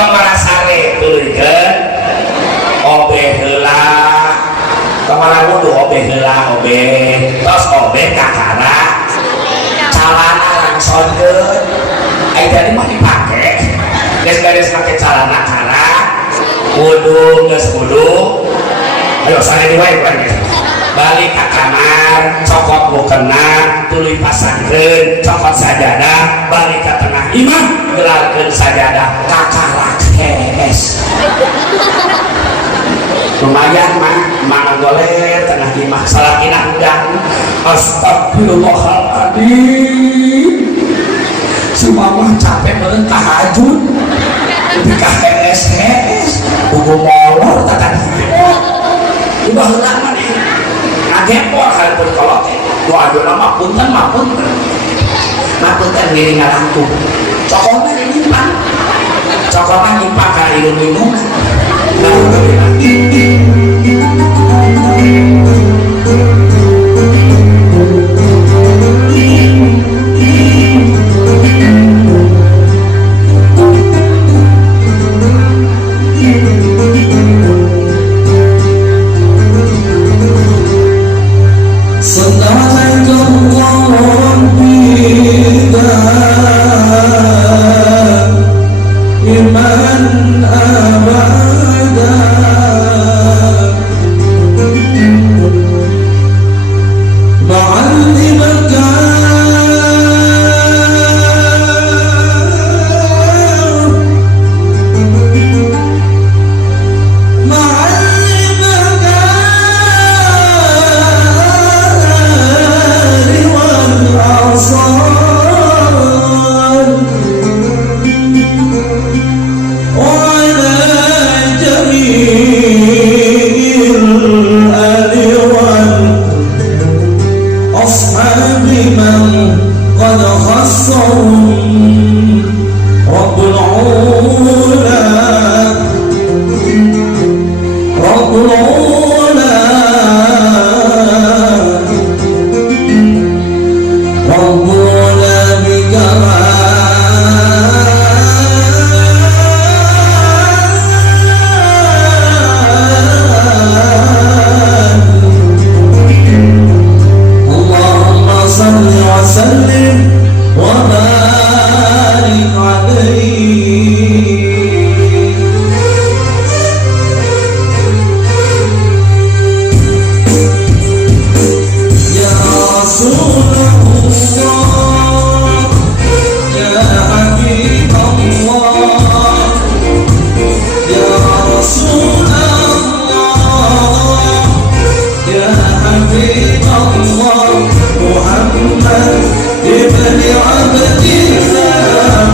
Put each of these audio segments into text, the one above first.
kemana sare tulikeun obe heula kemana wudu obe heula obe tos obe kakara calana langsonkeun ai dari mah dipake geus garis make calana kara wudu geus wudu ayo sare diwae balik ke kamar cokot mukena tuluy pasangkeun cokot sajadah balik ke tengah imam gelarkeun sajadah kakarak hees lumayan mah goler tengah imam salakina udang astagfirullahaladzim si mama capek meureun tahajud di hees buku molor tatan ubah heula mah ngagepor kalipun kolot doa-doa mapunten diri ngarantung cokotnya dinyimpan ka ilum-ilum عبد الله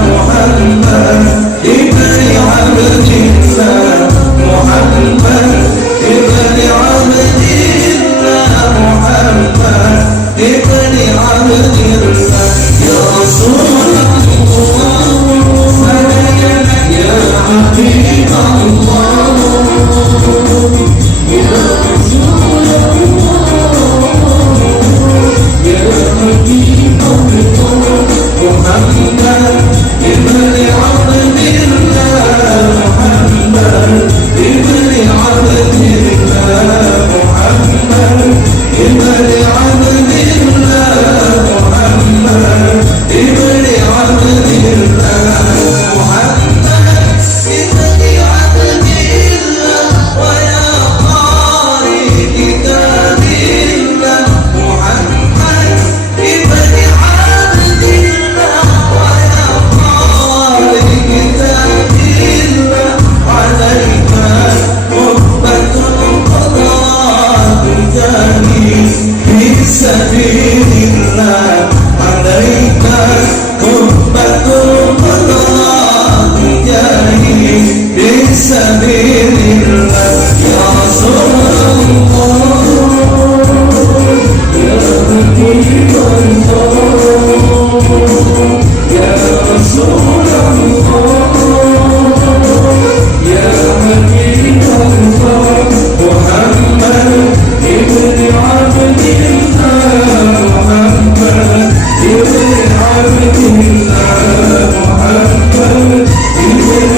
محمد ابن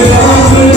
عبد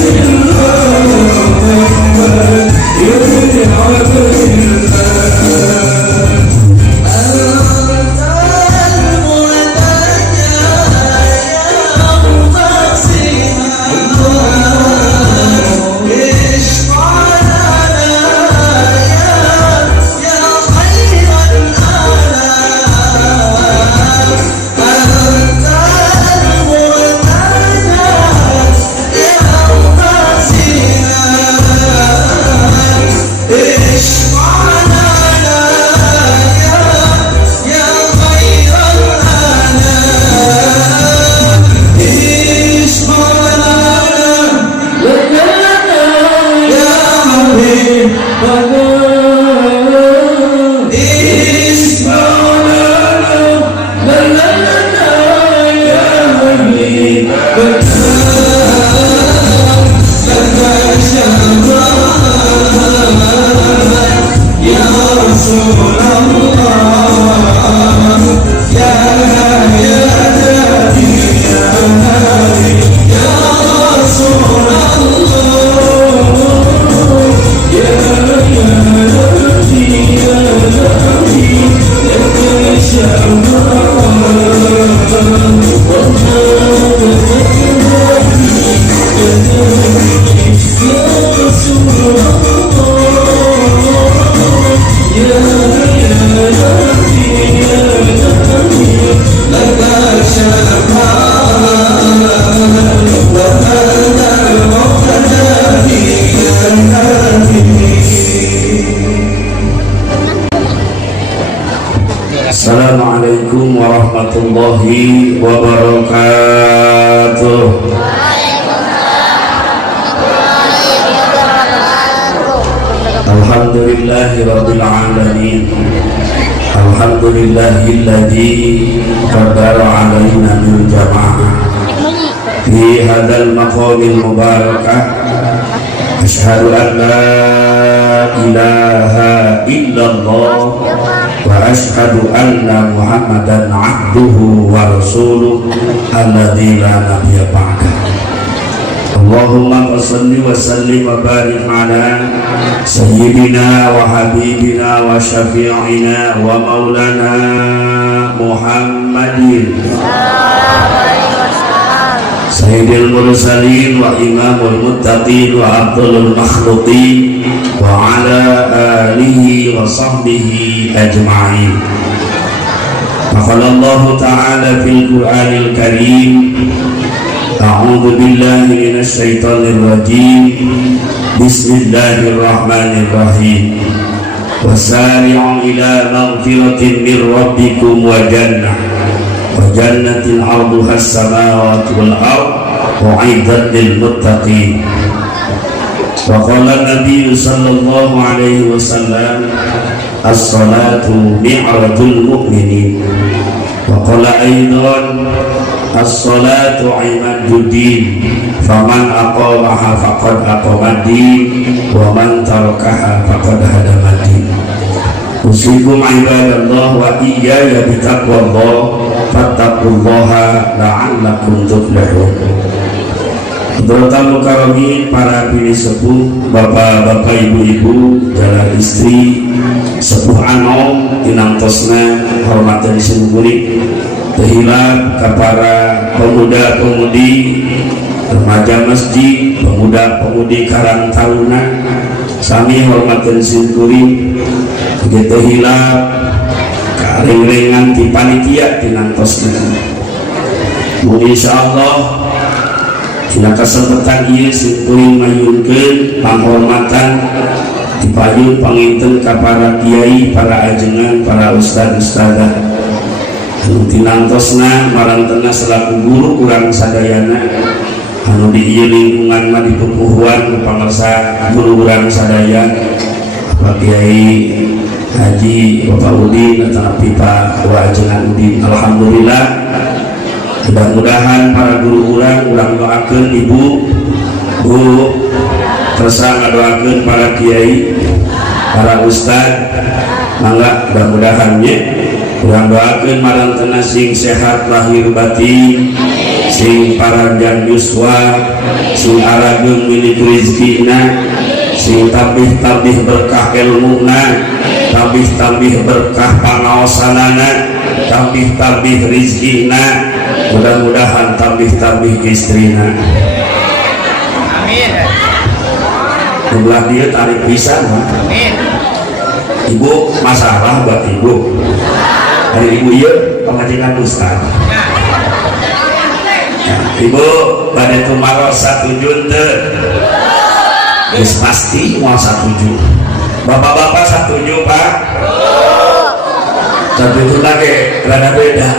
Assalamualaikum warahmatullahi wabarakatuh. Alhamdulillahirabbil alamin. Alhamdulillahilladzi qaddara 'alaina bil jamaah fi hadzal maqamil mubarakah. Asyhadu an la ilaha illallah wa asyhadu anna Muhammadan abduhu wa rasuluh alladzi la nabiyya ba'dah. Allahumma shalli wa sallim wa barik ala sayyidina wa habibina wa syafi'ina wa maulana Muhammadin sayyidil mursalin wa imamul muttaqin wa abdul makhluqin wa ala alihi wa sahbihi ajma'in. Maqala Allah ta'ala fil Qur'anil Karim, a'udzu billahi minasy syaithanir rajim. Bismillahirrahmanirrahim. Wasari'u ila maghfiratin min rabbikum wa jannatin 'arduha as-samawati wal ardh u'iddat lil muttaqin. Wa qala Nabi sallallahu alaihi wasallam, as-salatu mi'ratul mu'minin. Wa qala aidan, as-salatu imaduddin, faman aqamaha faqad aqamadin wa man tarakaha faqad hadamadin. Usikum ibadallah wa iyaya bitaqwallah, fattaqullaha la'allakum tuflihun. Terutama kami para pilih sepuh, bapak-bapak, ibu-ibu, jalan istri, sepuh anom, tinangtosna, hormatan disemburi, terhilap kepada pemuda-pemudi, remaja masjid, pemuda-pemudi Karang Taruna, sami hormatan disemburi, begitu hilap, karing-ringan di panitia tinangtosna. Insyaallah tina kesempatan ieu simkuring mayunkeun penghormatan dipayun panginten ka para kiai, para ajengan, para ustad-ustadzah anu tinangtosna marantena selaku guru urang sadayana anu di ieu lingkungan mah dipupuhuan ku pamirsa guru urang sadaya Pak Kiai Haji Bapak Udin atau Pak Wajengan Udin. Alhamdulillah, mudah-mudahan para guru urang doakeun ibu guru tersa ngadoakeun para kiai, para ustad, mangga mudah-mudahannya urang doakeun marantena sing sehat lahir batin, sing paranjang yuswa, sing arageum milik rezekina, sing sing tambih-tambih berkah ilmuna, tambih-tambih berkah pangaosanana, tambih-tambih rizkina, mudah-mudahan tambih-tambih istrina. Amin. Jumlah dia tarik pisan. Amin. Ibu masalah buat ibu. Hari ibu iya pengajian ustaz. Ibu pada tumaros 1 juta. Terus pasti mau 1 juta. Bapak-bapak 1 juta Pak. Tapi itu lagi rada beda.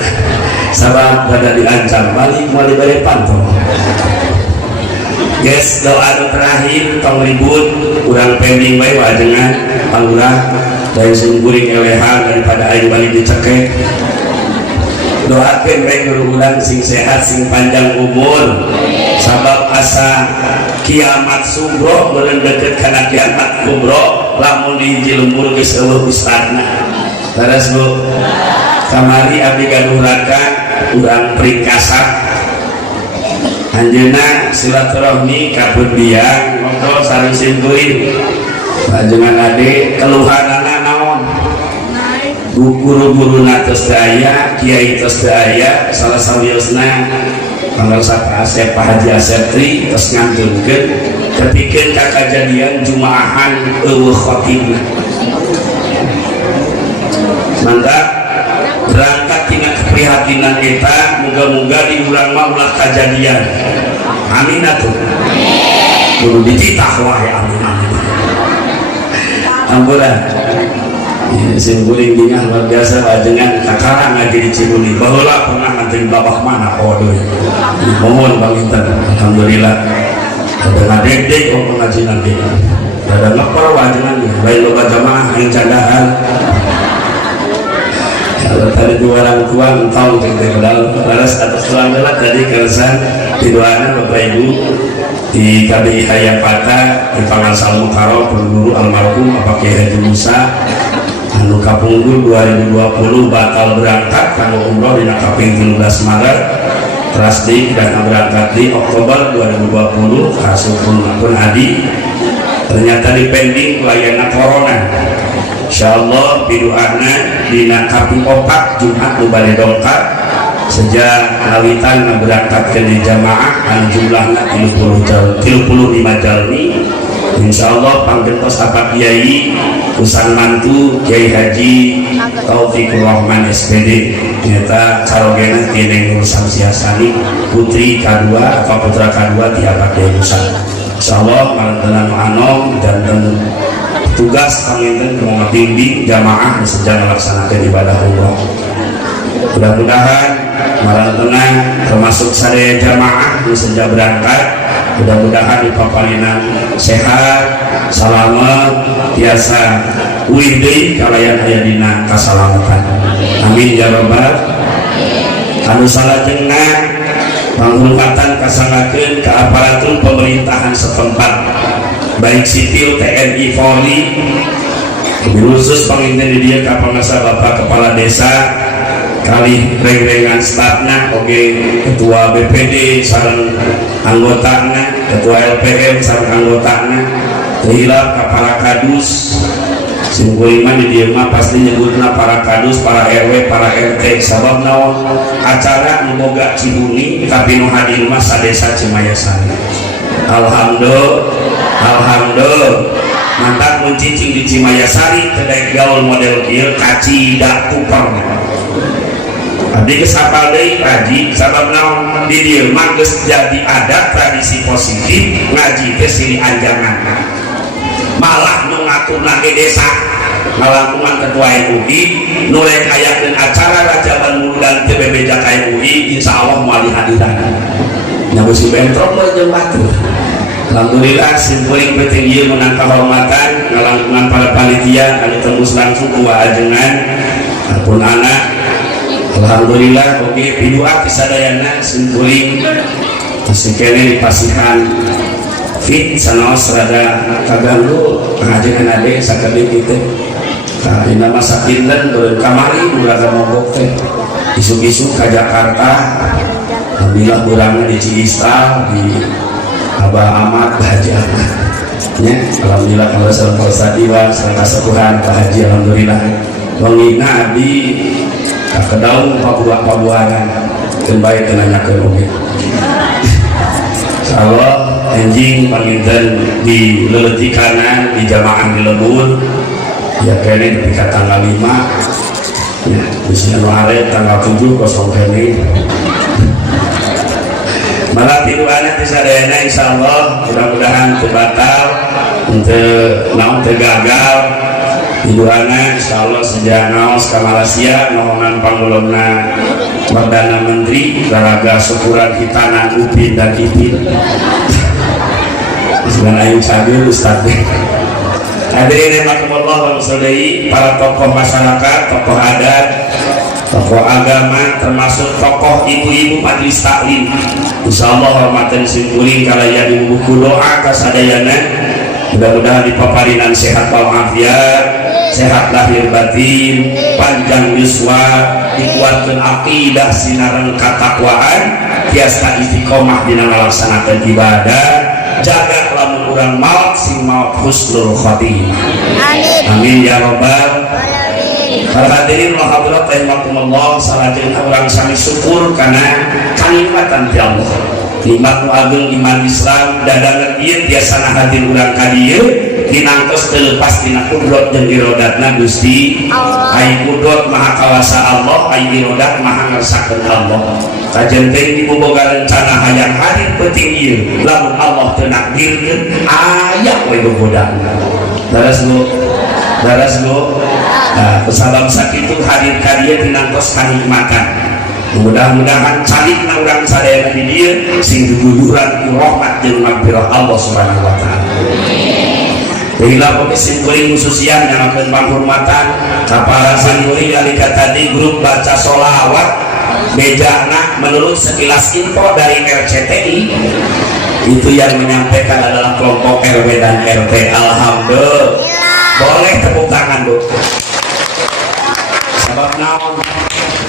Sabab rada diancam balik mau diberi pantau. Yes, doa terakhir tong ribut kurang pending bae wajengan panggurah dari sungguring elehan daripada aing balik dicekek. Doakeun bae ulang sing sehat sing panjang umur sabab asa kiamat subro meureun deukeut kana kiamat kubro lamun dihiji lembur geus eueuh ustadna. Leres Bu. Kamari abdi gaduhrakan urang peringkasah anjeunna silaturahmi ka Pundiang ngobrol sareng simkuring panjenengan ade keluhanana naon guru-guruna tos daya kiai tos daya salah sawiosna pangarsa Pak Asep Pak Haji Asepri tos ngantunkeun kepikeun ka kajadian jumaahan eueuh khatibna mantap berangkat tina keprihatinan eta muga-muga diulang mah ulah kejadian amin atuh kudu dititah wae amin amin ampuran simkuring dingah luar biasa dengan kakarang lagi di Cibuli baheula pernah ngantri babah mana podo mohon Bang Intan alhamdulillah ada ngadek-dek kok pengajian kita ada ngepar wajangan lain loba jamaah yang candaan kalau tadi dua orang tua engkau tinggal laras atas pelanggaran tadi keresan di doanya Bapak Ibu di KBI Hayapata di Pangasal Mukarram Guru almarhum Bapak Kiai Haji Musa anu kapungkur 2020 batal berangkat kanggo umroh dina kaping 13 Maret teras di dan berangkat di Oktober 2020 kasupun adi ternyata di pending pelayanan corona. Insyaallah biduana dina kaping 4 Jumat nu bade dongkap sejak ngawitan berangkatkeun di jamaah anu jumlahna 35 jalmi insyaallah panggentos Pak Kiai usan mantu Kiai Haji Taufikur Rahman SPD nyata carogena tineng urusan siasani putri K2 apa putra K2 ti Pak Kiai Musa insyaallah mantenan anom dan tugas kami itu membimbing jamaah sedang melaksanakan ibadah umroh. Mudah-mudahan marang tenang termasuk sadaya jamaah di sejak berangkat mudah-mudahan di papalinan sehat selamat biasa widi kalayan aya dina kasalamatan amin ya rabbal anu salajengna panghormatan kasangakeun ka aparatur pemerintahan setempat baik sipil TNI Polri khusus penginten di dia kapangasa Bapak Kepala Desa kali reng-rengan stafna oke ketua BPD sareng anggotana ketua LPM sareng anggotana hilap ka para kadus simkuliman di dia mah pasti nyebutna para kadus para RW para RT sabab naon acara nu boga Cibuni tapi nu hadir mah sadesa Cimayasari alhamdulillah mantap mencicing di Cimayasari kedai gaul model kieu kaci dak tupang abdi geus hafal deui ngaji sabab naon di dieu mah geus jadi adat tradisi positif ngaji teh silih anjangan malah nu ngaturna ge desa ngalangkungan ketua MUI nu rek ayakeun acara rajaban muludan TBB Jaka MUI insyaallah moal dihadiran nya beusi bentrok mah jeung batur. Alhamdulillah simpuling penting ieu menang kahormatan ngalangkungan para panitia anu tembus langsung ku ajengan pun anak alhamdulillah oke pidua kisadayana simpuling masih kene dipasihan fit sanaos rada kaganggu ajengan ade sakabeh kitu ka dina masa kinten beureun kamari urang mogok teh isuk-isuk ka Jakarta alhamdulillah urangna di Cigistal di Abah Ahmad Haji Ahmad Ya, alhamdulillah kalau salam Iwan sareng kasepuhan Pak Haji alhamdulillah mengina di kedaung pabuahan kembali kenanyakeun oge. Insyaallah anjing panginten di leuleut kanan di jamaah di Lebur ya kene di tanggal 5 ya bisa hari tanggal 7 kosong kene malah tidurannya disadayana insyaallah mudah-mudahan terbatal untuk naon tergagal tidurannya insyaallah sejak naos ke Malaysia nohonan panggulungna Perdana Menteri garaga syukuran hitanan Upin dan Ipin dengan ayu cabil Ustaz hadirin rahimakumullah wa musallai para tokoh masyarakat, tokoh adat, tokoh agama, termasuk tokoh ibu-ibu majelis taklim. Insyaallah hormatan simkuring kalayan buku doa kasadayana mudah-mudahan dipaparinan sehat walafiat, sehat lahir batin, panjang yuswa, dikuatkan akidah sinaran katakwaan, tiasa istiqomah dina ngalaksanakeun ibadah, jaga lamun urang maut sing maut husnul khotimah. Amin ya rabbal alamin. Para hadirin wa hadirat rahimakumullah, salajengna urang sami syukur karena kanikmatan ti Allah. Nikmat nu agung iman Islam dadangan ieu biasana hadir urang ka dieu dinangtos teu lepas dina kudrat jeung irodatna Gusti Allah. Ai kudrat maha kawasa Allah, ai irodat maha ngarsakeun Allah. Kajenteng diboga rencana hayang hadir penting ieu lamun Allah teu nakdirkeun aya we gogodana. Daras lu nah salam sakitu hadir ka dieu dinangtos kanikmatan. Mudah-mudahan calikna urang sadayana di dieu sing duduran ku rahmat jeung magfirah Allah Subhanahu wa taala. Bila pemimpin kuring khususian nyanakeun penghormatan ka para sanuri nalika tadi grup baca sholawat bejana menurut sekilas info dari RCTI itu yang menyampaikan adalah kelompok RW dan RT. Alhamdulillah. Boleh tepuk tangan Bu. Sebab naon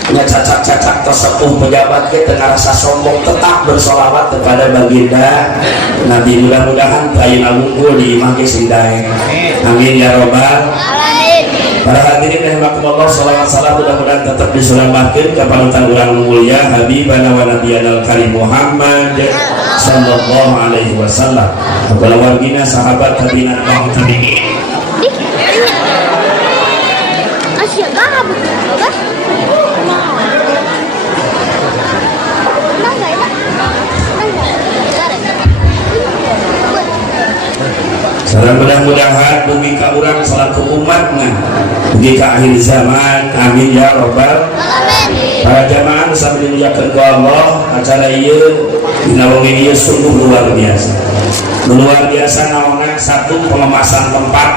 cacat-cacat tersepuh pejabat kita ngerasa sombong tetap bersolawat kepada baginda Nabi. Mudah-mudahan ayeuna unggul di imah ge sindae. Amin ya robbal alamin. Para hadirin rahimakumullah, salawat salam mudah-mudahan tetap disurambahkeun ka panutan urang mulia Habibana wa Nabiyana karim Muhammad sallallahu alaihi wasallam. Kepada wargina sahabat tabi'in tabi'in. Asyik gak betul. Salam mudah-mudahan bumi ka urang salaku umatna dugi ka akhir zaman. Amin ya rabbal alamin. Para jamaah sambil dimuliakeun ku Allah, acara ieu dina wengi ieu sungguh luar biasa. Luar biasa naonna satu pengemasan tempat,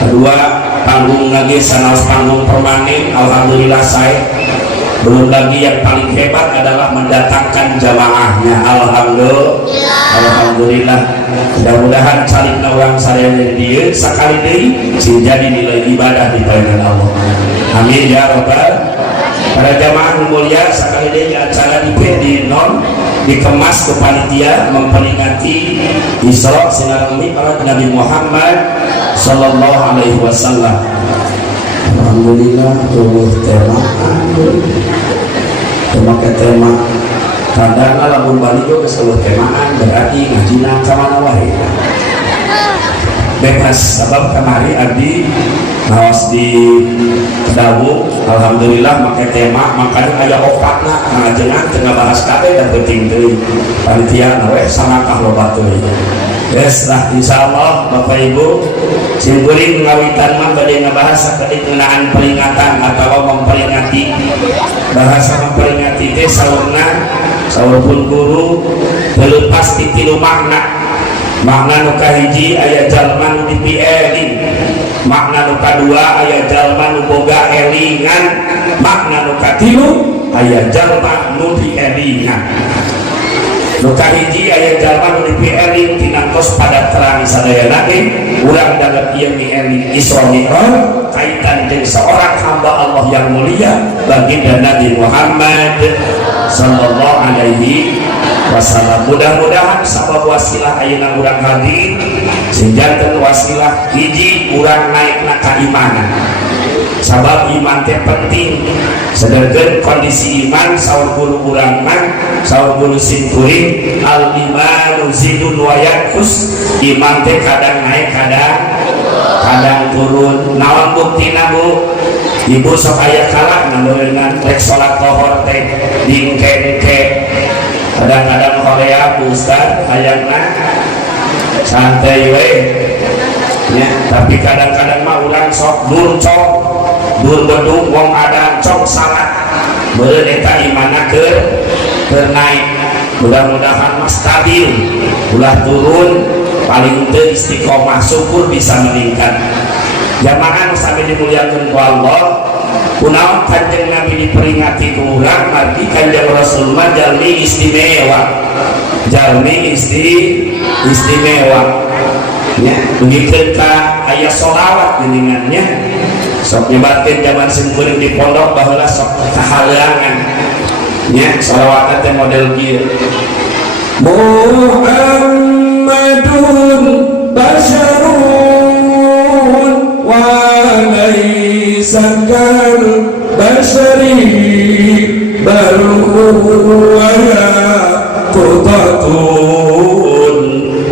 kedua panggung lagi sanes panggung permanen alhamdulillah sae. Belum lagi yang paling hebat adalah mendatangkan jamaahnya. Alhamdulillah. Mudah-mudahan salikna urang sadaya dieu sakali deui sing jadi nilai ibadah di panjenengan Allah. Amin ya rabbal. Para jamaah mulia sakali deui acara di non dikemas ke panitia memperingati Isra sinar Mi'raj Nabi Muhammad sallallahu alaihi wasallam. Alhamdulillah tema kadang lamun bali juga seluruh temaan berarti ngajina kamana wae bebas. Sebab kemari abdi nawas di Dawu alhamdulillah make tema makanya aya opatna ngajengan tengah bahas kabeh dan penting deui panitia we sangatah loba teuing. Yes lah insyaallah Bapak Ibu simkuring ngawitan mah bade ngabahas sakit ngeunaan peringatan atau memperingati. Bahasa memperingati teh saurna saurpun guru terlepas ti tilu makna. Makna nu kahiji aya jalma nu dipieling, makna nu kadua aya jalma nu boga elingan, makna nu katilu aya jalma nu dielingan. Nu kahiji aya jalma nu dipieling tinangtos pada terang sadayana ge urang dalam ieu mieling Isra Mi'raj kaitan jeung seorang hamba Allah yang mulia baginda Nabi Muhammad sallallahu alaihi wasallam. Mudah-mudahan sabab wasilah ayeuna urang hadir sejanten wasilah hiji urang naikna keimanan. Sabab iman teh penting. Sedangkan kondisi iman saur guru urang mah saur guru sinturing al imanu zidun wa yanqus. Iman teh kadang naik kadang turun. Naon buktina Bu? Ibu sok aya kalak namureungan rek salat tohor teh dingke-dingke. Kadang-kadang Korea Bu Ustaz hayangna santai we. Ya, tapi kadang-kadang mah urang sok dur bedung wong ada cok salat beureun eta imanna keur naik. Mudah-mudahan mas stabil ulah turun paling teu istiqomah syukur bisa meningkat. Jamaah sampai dimuliakeun ku Allah kunaon Kanjeng Nabi diperingati ku urang margi Kanjeng Rasul mah jalmi istimewa ya begitu ka aya sholawat geuningannya sok nyebarkeun zaman simkuring di pondok baheula sok kahalangan nya sholawatna teh model kieu Muhammadun basyarun wa laysa kal basyari bal huwa qutatun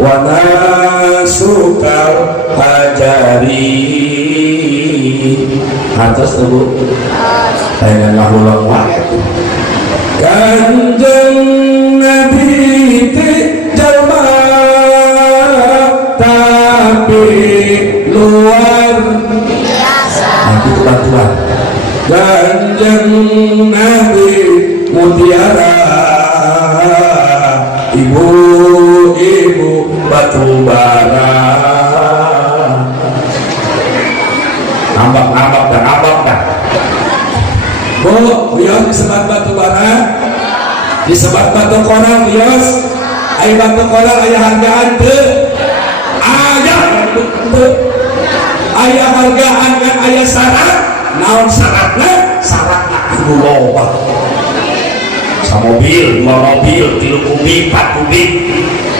wa nasukal hajari. Atas Bu dengan lahulang wae Kanjeng Nabi ti jalma tapi luar biasa. Nanti bantuan Kanjeng Nabi mutiara ibu-ibu batu bara. Ngambak dah. Bu, bios disebat batu bara, disebat batu korang bios. Aya batu korang aya hargaan teu? Aya hargaan kan aya syarat. Naon syaratna? Syaratna kudu loba. Samobil, 2 mobil, 3 kubik, 4 kubik.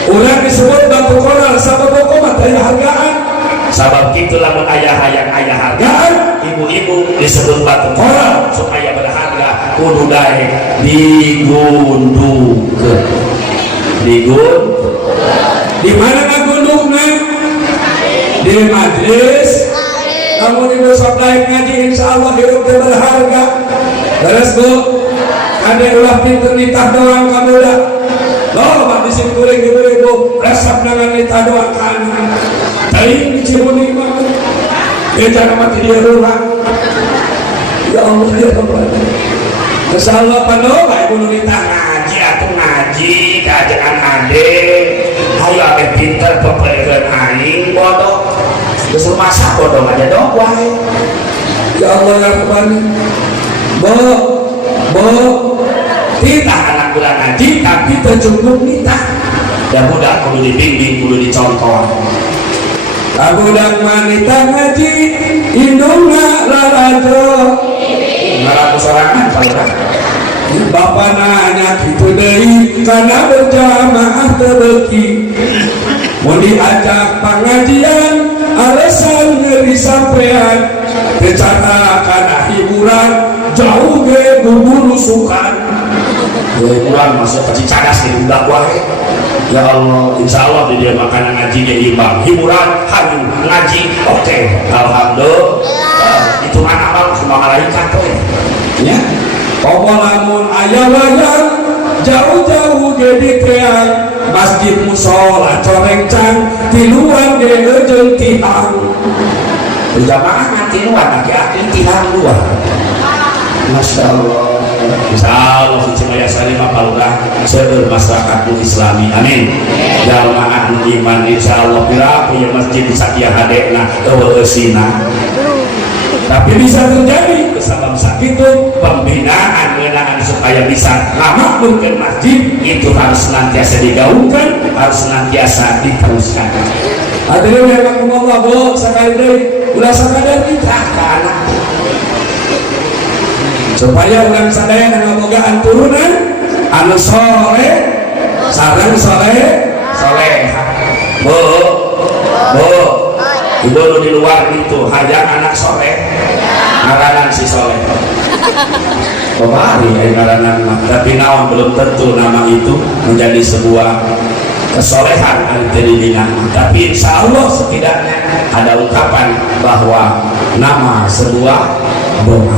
Urang disebut batu korang sabab komat aya hargaan. Sabab kitu lamun aya hayang aya hargaan, ibu-ibu disebut batu korang supaya berharga kudu dae digundukeun. Di mana ngagundukna? Di majlis. Namun ibu sok lain ngaji insyaallah hidup teh berharga. Terus Bu, ade ulah pinter nitah doang kamuda. Loh, bak disimkuring ibu-ibu resep dengan nitah doang kan. Teuing dicimuni mah. Beja mati dia rumah. Ya Allah ya Allah. Insyaallah pano bae kudu nitah ngaji atuh ngaji kajangan ade. Hayu ade pinter pepereun aing bodoh. Geus masak bodoh aja dong wae. Ya Allah ya Rahman. Bo titah anak bulan ngaji tapi teu cukup nitah. Dan budak kudu dibimbing, kudu dicontoh. Kabudak wanita ngaji indungna lalajo ngaraku sorangan saudara. Bapak nanya gitu deui karena berjamaah tebeki mau diajak pengajian alasan ngeri sampean bicara karena hiburan jauh ge buburu sukan hiburan masuk ke cadas di budak wae. Ya Allah, insya Allah di dia makanan ngaji dia imbang hiburan hamil ngaji oke. Alhamdulillah itu mana bang semua malaikat tuh ya. Lamun aya wayang jauh-jauh jadi teang masjid musola corengcang tiluan ge jeung tihang berjamaah nganti luar aki-aki tihang luar. Masya Allah. Insyaallah si Cimaya Salimah Palurah seueur masyarakat Islami amin. Jamaah iman insyaallah pira punya masjid sakieu hadena eueusina. Tapi bisa terjadi kesabab sakitu pembinaan ngeunaan supaya bisa ngamakmurkeun masjid itu harus senantiasa digaungkan, harus senantiasa diteruskan. Hadirin rahimakumullah Bu, sakali deui ulah sakadar kita kana supaya orang sadaya dan ngabogaan turunan anu soleh sareng soleha. Bu ibu lu di luar itu hayang anak soleh ngaranan si soleh kemari ngaranan, tapi naon belum tentu nama itu menjadi sebuah kesolehan anterilingan, tapi insya Allah setidaknya ada ungkapan bahwa nama sebuah doa.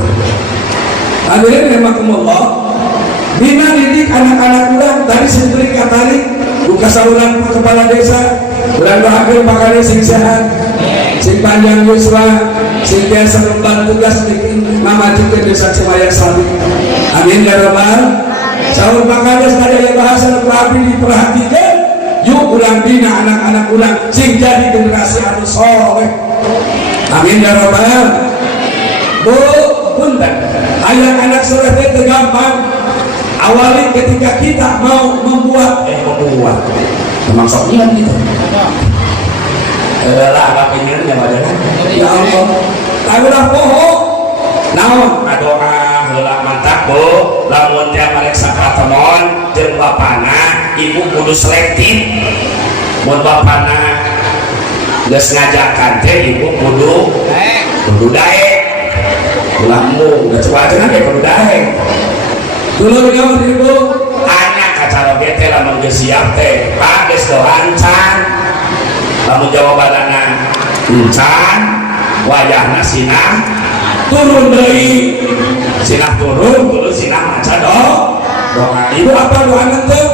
Hadirin rahimakumullah, bina didik anak-anak urang dari sendiri katari buka sauran kepala desa bulan doakeun pakane sing sehat sing panjang yuswa sing biasa membantu tugas bikin mamajukeun desa Cimaya Sari. Amin ya rabbal. Saur pakades tadi aya bahasa nu abdi diperhatikan. Yuk ulang bina anak-anak ulang sing jadi generasi anu soleh. Amin ya rabbal. Bu, punten aya anak soleh teh gampang. Awali ketika kita mau membuat memang sok niat gitu. Lah apa pengen ya badan. Ya Allah. Tahulah poho. Naon doa heula mantap Bu, lamun teh marek sapatemon jeung bapana, ibu kudu selektif. Mun bapana geus ngajakan teh ibu kudu daek. Lamun geus wajan teh kudu daek. Dulu nyawa ibu anak kacara teh lamun geus siap teh, Pak geus doan can. Lamun jawabanana can, wayahna sinah turun deui. Sinah turun kudu sinah maca doa. Ibu apa doa teh?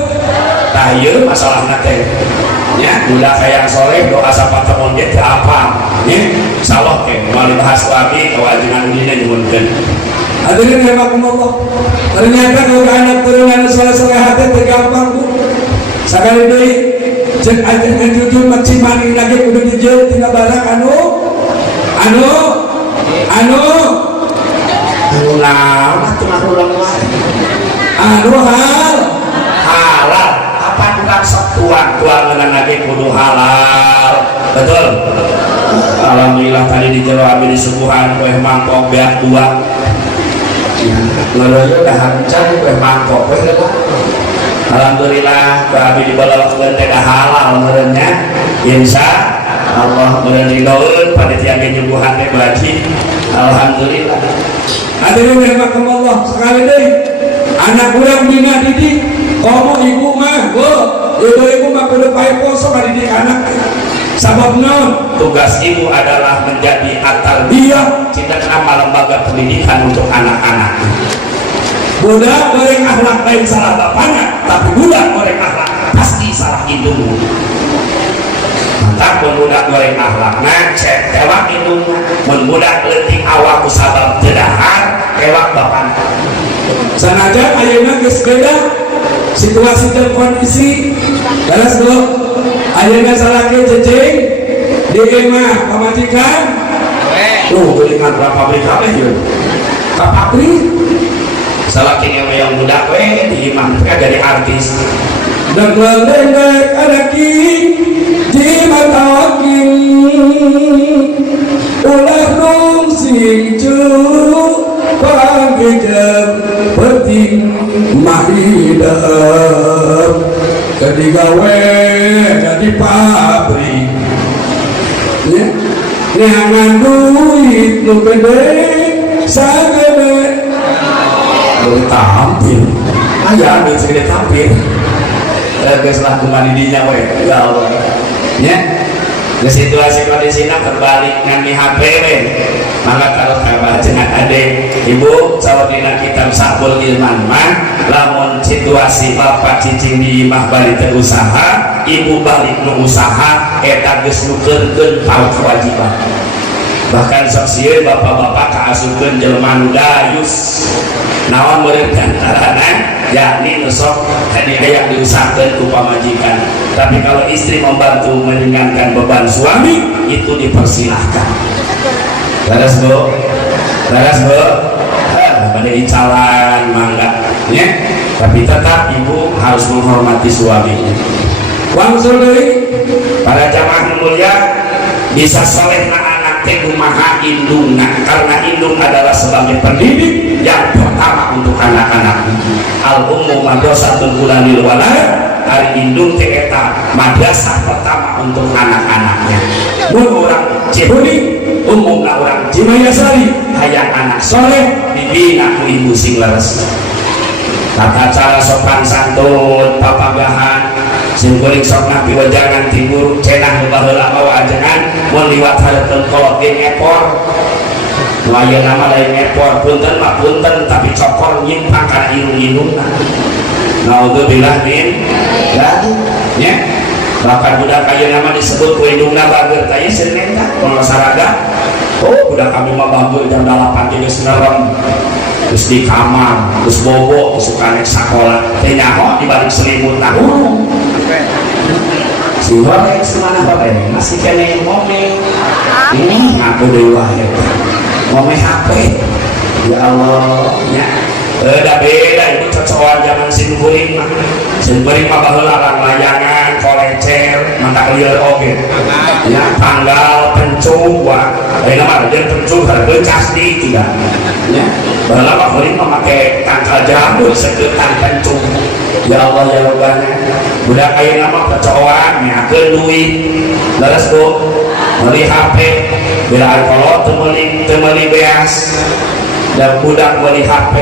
Tah ieu masalahna teh. Nya budak hayang soleh doa sapatemon teh apa? Nya insyaallah teh moal bahas abi kawajiban dina nyuwunkeun. Hadirin rahimakumullah. Ternyata kalau anak turunan soleh-soleh hati tergampang Bu. Sakali deui jeung ajeun anjujun macimani lagi kudu dijeuh tina barang anu naon atuh ulang wae. Anu halal. Apa bukan tuang-tuangan lagi kudu halal. Betul. Alhamdulillah tadi di jero abi disuguhan kue mangkok beak 2. Lalu udah hancur kue mangkok kue lah. Alhamdulillah kami dibalawakkeun teh halal meureunnya. Insya Allah meureun ridoeun panitia nyuguhan teh baji. Alhamdulillah. Hadirin rahimakumullah, sekali deui anak urang bina didik komo ibu mah Bu, ibu mah kudu pae poso ngadidik anak. Sabab naon? Tugas ibu adalah menjadi at-tarbiyah, cinta nama lembaga pendidikan untuk anak-anak. Budak goreng akhlak lain salah bapaknya, tapi budak goreng akhlak pasti salah indungmu. Mantap pun budak goreng akhlakna cek tewak indungna, mun budak leutik awak kusabab teu dahar tewak bapakna. Sanajan ayeuna geus beda situasi dan kondisi. Beres Bu. Ayeuna salaki cecing di mah pamajikan. Geulingan pabrik kabeh ieu. Ka pabrik salaki yang budak we di imah teh jadi artis. Dan lendek ada ki di matakin ulah dong sing cu panggejem penting mahidap kedigawe jadi pabrik nyangan duit lu gede sagede lu tampil aja duit segede tampil guys lah kemana dinya we ya Allah ya ke situasi kondisinya berbalik ngani HP we maka kalau kabar cenah ade ibu sawadina kitab Sabul Ilman mah lamun situasi bapak cicing di imah balik teu usaha ibu balik nu usaha eta geus nukeurkeun paut kewajiban. Bahkan sok sieun bapak-bapak kaasukeun jelema nu dayus naon meureun diantarana yakni nu sok tadi hayang diusahakeun ku pamajikan. Tapi kalau istri membantu meringankan beban suami itu dipersilahkan. Laras Bu, pada dicalan mangga, ya. Tapi tetap ibu harus menghormati suaminya. Wangsul deui para jamaah mulia bisa soleh na anak teh kumaha indungna, karena indung adalah sebagai pendidik yang pertama untuk anak-anak. Al-ummu madrasatul ulanil walad, hari indung teh eta madrasah pertama untuk anak-anaknya. Mun orang Cihuni umumna orang Cimayasari hayang anak soleh dibina ku ibu sing leres. Tata cara sopan santun papagahan sing kuring sok napi wajangan timur cenah baheula bawa ajengan mun liwat hareuteun kolot ge ngepor waya nama lain ngepor punten mah punten tapi cokor nyimpang kana irung-irungna naudzubillah min ya bahkan budak kaya nama disebut ku indungna bager tanya senengna kalau saraga oh budak kami mah bambu jam 8 geus ngerem terus di kamar, terus bobo, terus suka naik sekolah tenyaho dibalik selimut tahun si horeng semana horeng masih kena ngomel ini ngaku dewa ya ngomel HP ya Allah ya beda itu cocokan zaman simpuring mah baheula lang layangan kolecer mata lieur oge ya tanggal pencung wa ayeuna mah jeung pencung hareupeun casdi tidak ya baheula mah kuring memakai tangkal jambu segetan pencung ya Allah ya Rabbana budak ayeuna mah cocokan nyakeun duit leres Bu meuli HP bila alkohol teu meuli beas dan budak meuli HP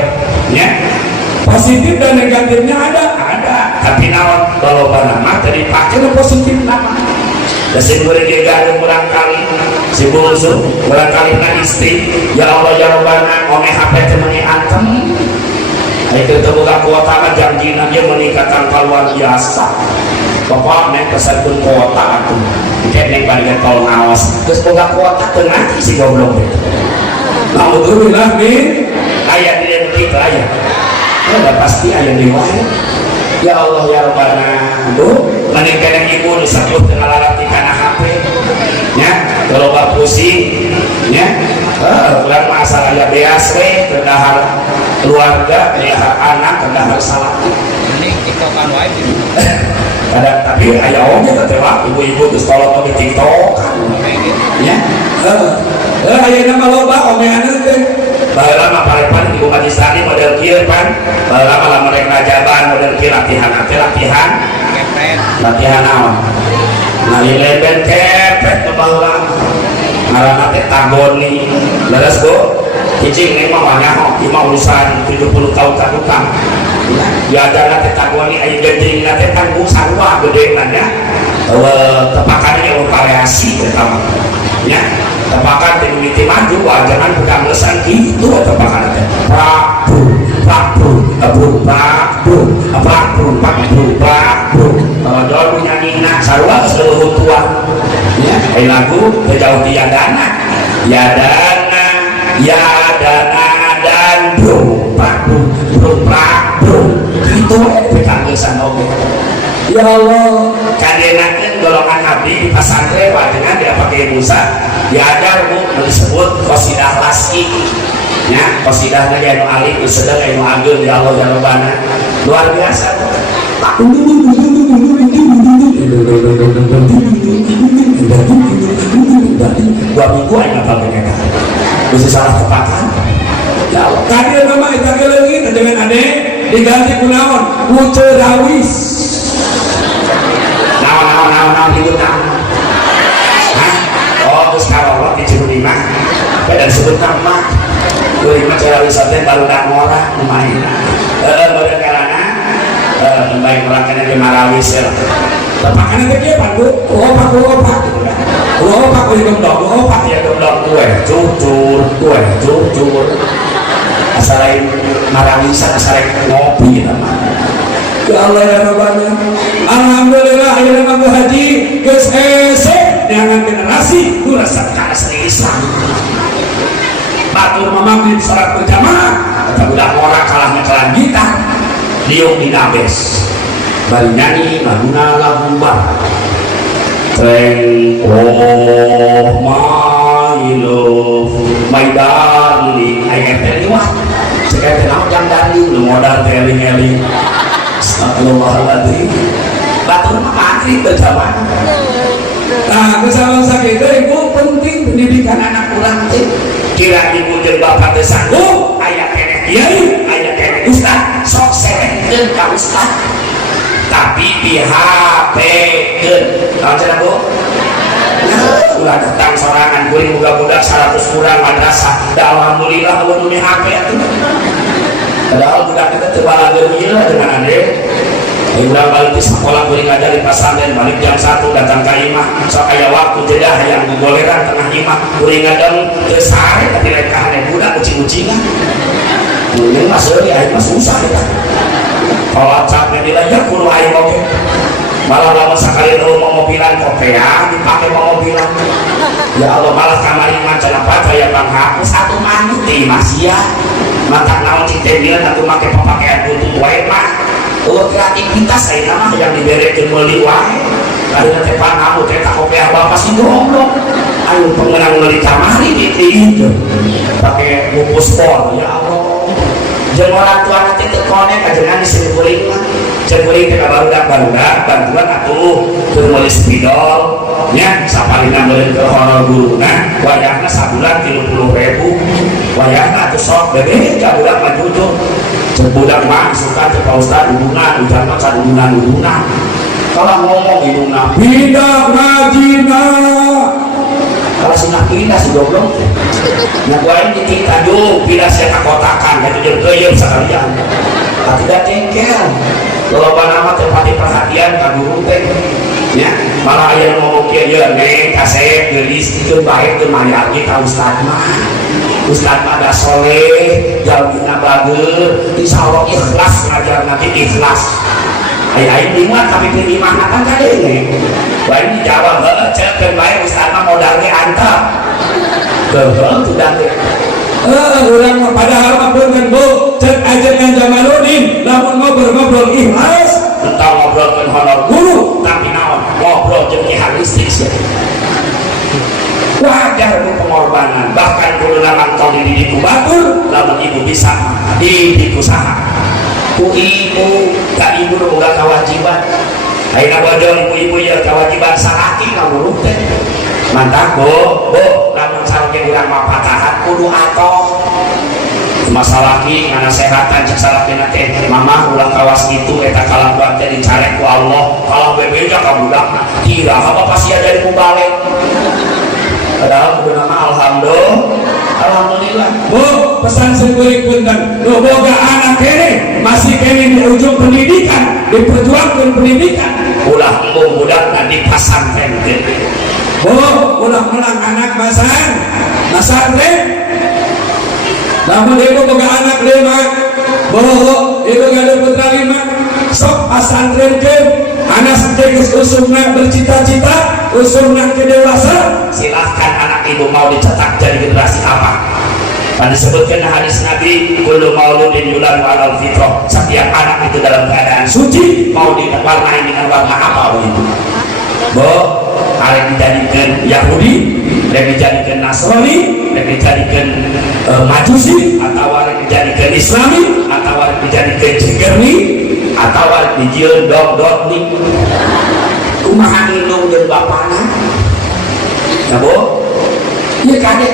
ya positif dan negatifnya ada tapi naon balobana mah teu dipake nu positif nama da sing goreng ge gadeung urang kali si bungsu urang kali na istri ya Allah ya Rabbana ngome HP teh meuni antem aya teu boga kuota mah janjina ge meningkatkan luar biasa bapak neng pesankeun kuota atuh dikit neng balikan tol ngaos geus boga kuota teu ngarti si goblok teh alhamdulillah min aya di begitu aya udah pasti aya di wae ya Allah ya Rabbana bu menikah ibu disebut dengan lalaki kana HP ya kalau bak pusing ya bulan masalah ya beas we kendahar keluarga kendahar anak kendahar salah ini tiktokan wae kadang tapi aya oge teh ibu-ibu geus tolong oge tiktok ya ayeuna mah loba omeaneun teh baheula mah parepan ibu majistani model kieu pan baheula mah lamun rek ngajaban model kieu latihan naon nari leben kepet baheula ngaranna teh tagoni leres Bu cicing nih mah wanyaho ieu mah urusan 70 tahun kadukang diajarna teh tagoni aya gendingna teh tanggung sarua gedena nya tepakannya variasi pertama ya tepakan dimiliki maju wajangan pegang lesan gitu tepakan teh Prabu kalau jauh nyanyiina sarua seluruh tua ya ai lagu jauh yadana dan Prabu itu pegang lesan oge ya Allah kadenakeun golongan abdi di pasantren wajangan dia pakai Musa diajar Bu disebut qasidah laski ya qasidahna ge anu alif sedang anu ageng ya Allah ya Rabbana luar biasa dua minggu aja pakai mereka bisa salah tepakan ya Allah kadir nama itu lagi dengan adek diganti kunaon Ucerawis naon itu naon terus kalau di Ciruni mah dan sebut nama Ciruni Cerawis teh baru dak ngora lumayan baru karana baik melakukan di Marawis ya tepakan teh kieu pan Bu opak ya domdom kue cucur asalain Marawisan asalain ngopi namanya ya Allah ya Rabbana alhamdulillah ayeuna mah haji geus hese dengan generasi durasa asli Islam batur mamamit salat berjamaah kata budak orang kalah ngekalan gitar liuk di nabes bari nyanyi laguna lagu bar Thank my love my darling I tell you what sekali naon jang darling lu modal teling-eling astagfirullahaladzim batur mah maghrib berjamaah nah kesalahan sakit itu penting pendidikan anak urang teh. Kira ibu jeung bapak teh sanggup aya keneh kiai, aya keneh ustad, sok serehkeun ka ustad. Tapi PHP-keun. Naon cenah Bu? Ulah datang sorangan kuring budak-budak 100 kurang madrasah. Da alhamdulillah ulun nu HP atuh. Padahal budak kita teu balageun ieu dengan ande. Ibrahim balik di sekolah kuring aja di pesantren balik jam 1 datang ke imah sok aya waktu jeda hayang gogoleran tengah imah kuring ngadeng teu sare tapi lain ka ane budak ucing-ucingan. Ini mah seuri aya mah susah eta. Kalau capek bila ya kudu aya oge. Malah lamun sakali teu mau mobilan kopean dipake mau mobilan. Ya Allah malah kamari mah cenah aya panghapus atuh manut di imah sia. Mantap naon cinte bieu atuh make papakean butut wae mah. Kreativitas saya mah yang diberekeun meuli wae. Ayeuna teh pangamu teh tak kopi apa pasti goblok. Ayo pengenang meuli kamari gitu. Pakai buku sport ya Allah. Jeung orang tua nanti teu konek ajengan disini kuring mah. Jeung kuring teh barudak-barudak bantuan atuh keur meuli spidol nya sapalina meureun ke honor guruna wayahna sabulan 30.000. Wayahna atuh sok bebe ka budak mah jujur. Budak mah suka ke Pak Ustaz hubungan ujar mah can hubungan kalau ngomong hidungna pindah ngajina kalau sinah pindah si goblok nah gua ini kita jauh pindah saya kakotakan itu jeung geuyeum sakalian tidak jengkel kalau nama tempat perhatian ka guru teh nya malah aya ngomong kieu neng kasep geulis teu bae teu mayar ge ka Ustaz mah Ustaz mah da soleh, jauhina bageur, insya Allah ikhlas ngajar nanti ikhlas. Ayah bingung tapi pilih mana kan kadenge. Wah ini jawab heeh ceuk bae Ustaz mah modal ge antep. Heeh tidak teh. Urang mah padahal mah beungeun Bu, ceuk ajengan Jamaluddin lamun ngobrol-ngobrol ikhlas, tentang ngobrolkeun honor guru, tapi naon ngobrol jeung Ki Halistik sih. Wajar pengorbanan bahkan kudu lamantong didiku batur lamun ibu bisa didiku saha ku ibu ka ibu nu boga kewajiban ayeuna bojo ibu-ibu ya kewajiban salaki ngurut teh mantap Bu lamun salaki urang mah patahan kudu atoh masalah ki nganasehatan cek salakina teh mama ulah kawas gitu eta kalakuan teh dicarek ku Allah kalau bebeja ka budakna kira apa pasti ada di mubalik padahal bernama alhamdulillah Bu pesan sekuring punten nu boga anak kene masih kene di ujung pendidikan diperjuangkan pendidikan ulah embung budakna di pasantren Bu ulah menang anak pasantren namun ibu boga anak 5 Bu ibu gada putra 5 sok pasantren ke anak sejenis usumna bercita-cita usumna ke dewasa silahkan anak ibu mau dicetak jadi generasi apa kan disebutkan hadis Nabi kullu mauludin yuladu alal fitrah setiap anak itu dalam keadaan suci mau diwarnai dengan warna apa begitu Bu ada dijadikan Yahudi dan dijadikan Nasrani dan dijadikan Majusi atau ada dijadikan Islami atau ada dijadikan Jigerni atau ada dijieun dog nih kumaha indung jeung bapana ya Bu ieu kadek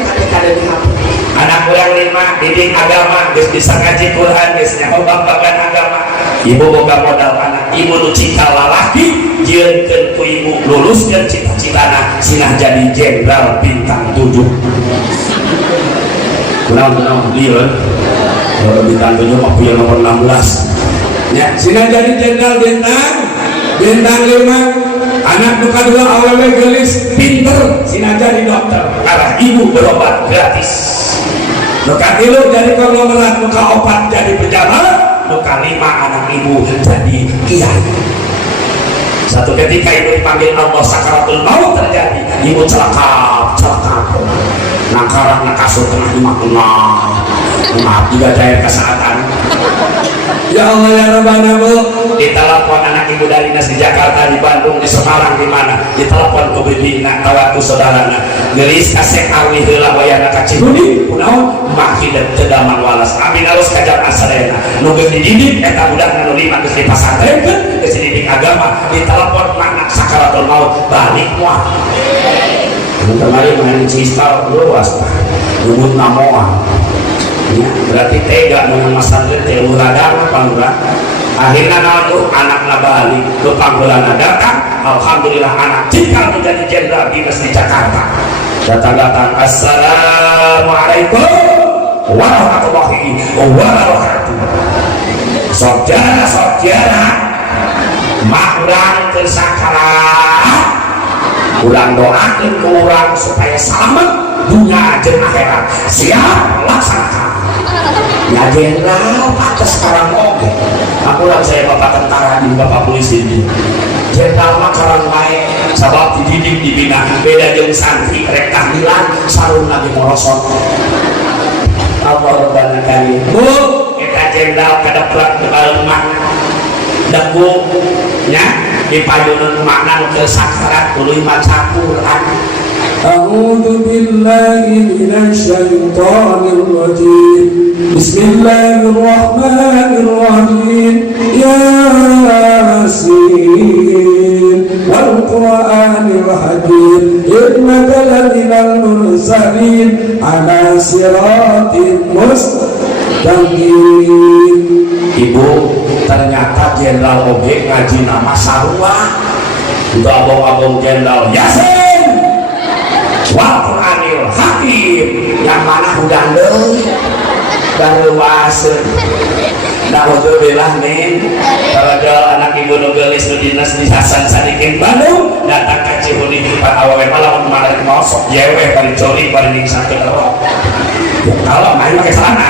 anak urang 5 didik agama geus bisa ngaji Quran geus nyaho babagan agama ibu boga modal anak ibu nu cinta lalaki jieunkeun ku ibu luluskeun cita-citana sinah jadi jenderal bintang 7 kunaon ieu bintang 7 mah punya nomor 16 ya sinah jadi jenderal bintang 5 anak nu kadua awewe geulis pinter sinah jadi dokter arah ibu berobat gratis nu katilu jadi konglomerat nu kaopat jadi pejabat nu kalima anak ibu jadi kiai satu ketika ibu dipanggil Allah sakaratul maut terjadi ibu celaka nangkarah nakasur tengah maaf juga cair kesehatan ya Allah ya Rabbana Bu ditelepon anak ibu dari di Jakarta di Bandung di Semarang di mana ditelepon ke bibina tawatu saudarana gelis kasek awi heula wayana ka Cibudi kunaon makidat tedaman walas amin alus kajar asalena nu geus dididik eta budakna nu 5 geus dipasantrenkeun geus dididik agama ditelepon anak sakaratul maut balik moal kemarin main cistal luas lumut namoan ya, berarti tega dengan masantren teh uradang panggura akhirnya naon anak balik ke panggulan datang alhamdulillah anak cikal menjadi jenderal dinas di Jakarta datang assalamualaikum warahmatullahi wabarakatuh saudara maklang ke sakarat ulang doakan ke orang supaya selamat dunia dan akhirat siap laksanakan ya jenderal atas sekarang oke aku lang saya bapak tentara di bapak polisi ini jenderal mah karang baik sabab dididik dibina beda jeung santri rek tahlilan sarung lagi morosot Allah Rabbana kali bu kita jenderal kadaprak ke rumah debu nya di payunan makna ke sakarat tuluy maca Quran A'udzu billahi minasy syaithanir rajim Bismillahirrahmanirrahim Yasin wal Qur'anil hakim innaka laminal mursalin ala siratin mustaqim Ibu ternyata jenderal oge ngaji nama sarua untuk abong-abong jenderal Yasin wal Qur'anil hakim yang mana hudang deui baruwaseun naudzubillah min kalau anak ibu nu geulis nu dinas di Hasan Sadikin Bandung datang ka Cihuni di Pak awewe malah kemarin mau sok jewe bari coli bari ning sakeun ero kalau main pakai celana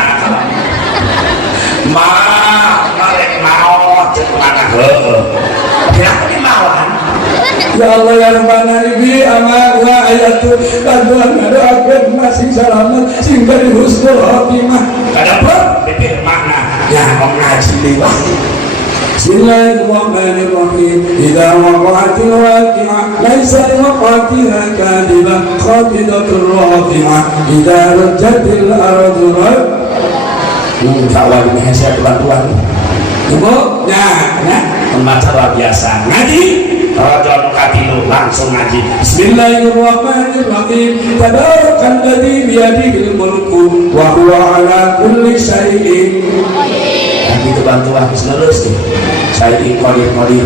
marek maot jeung mana heueuh kira mawan ya Allah ya Rabbana ibi ama wa ayatu kaduan ngadakeun masing salamet sing bari husnul khotimah kadapun bibir makna ya ngaji liwah Bismillahirrahmanirrahim idza waqa'atil waqi'ah laisa liwaqa'atiha kadhibah khafidatur rafi'ah idza rajjatil ardu kawan ini saya bantuan ibu nah membaca luar biasa ngaji Rajon katilu langsung ngaji Bismillahirrahmanirrahim Tabarakalladzi biyadihil mulku wa huwa ala kulli syai'in itu bantuan terus syai'in qadir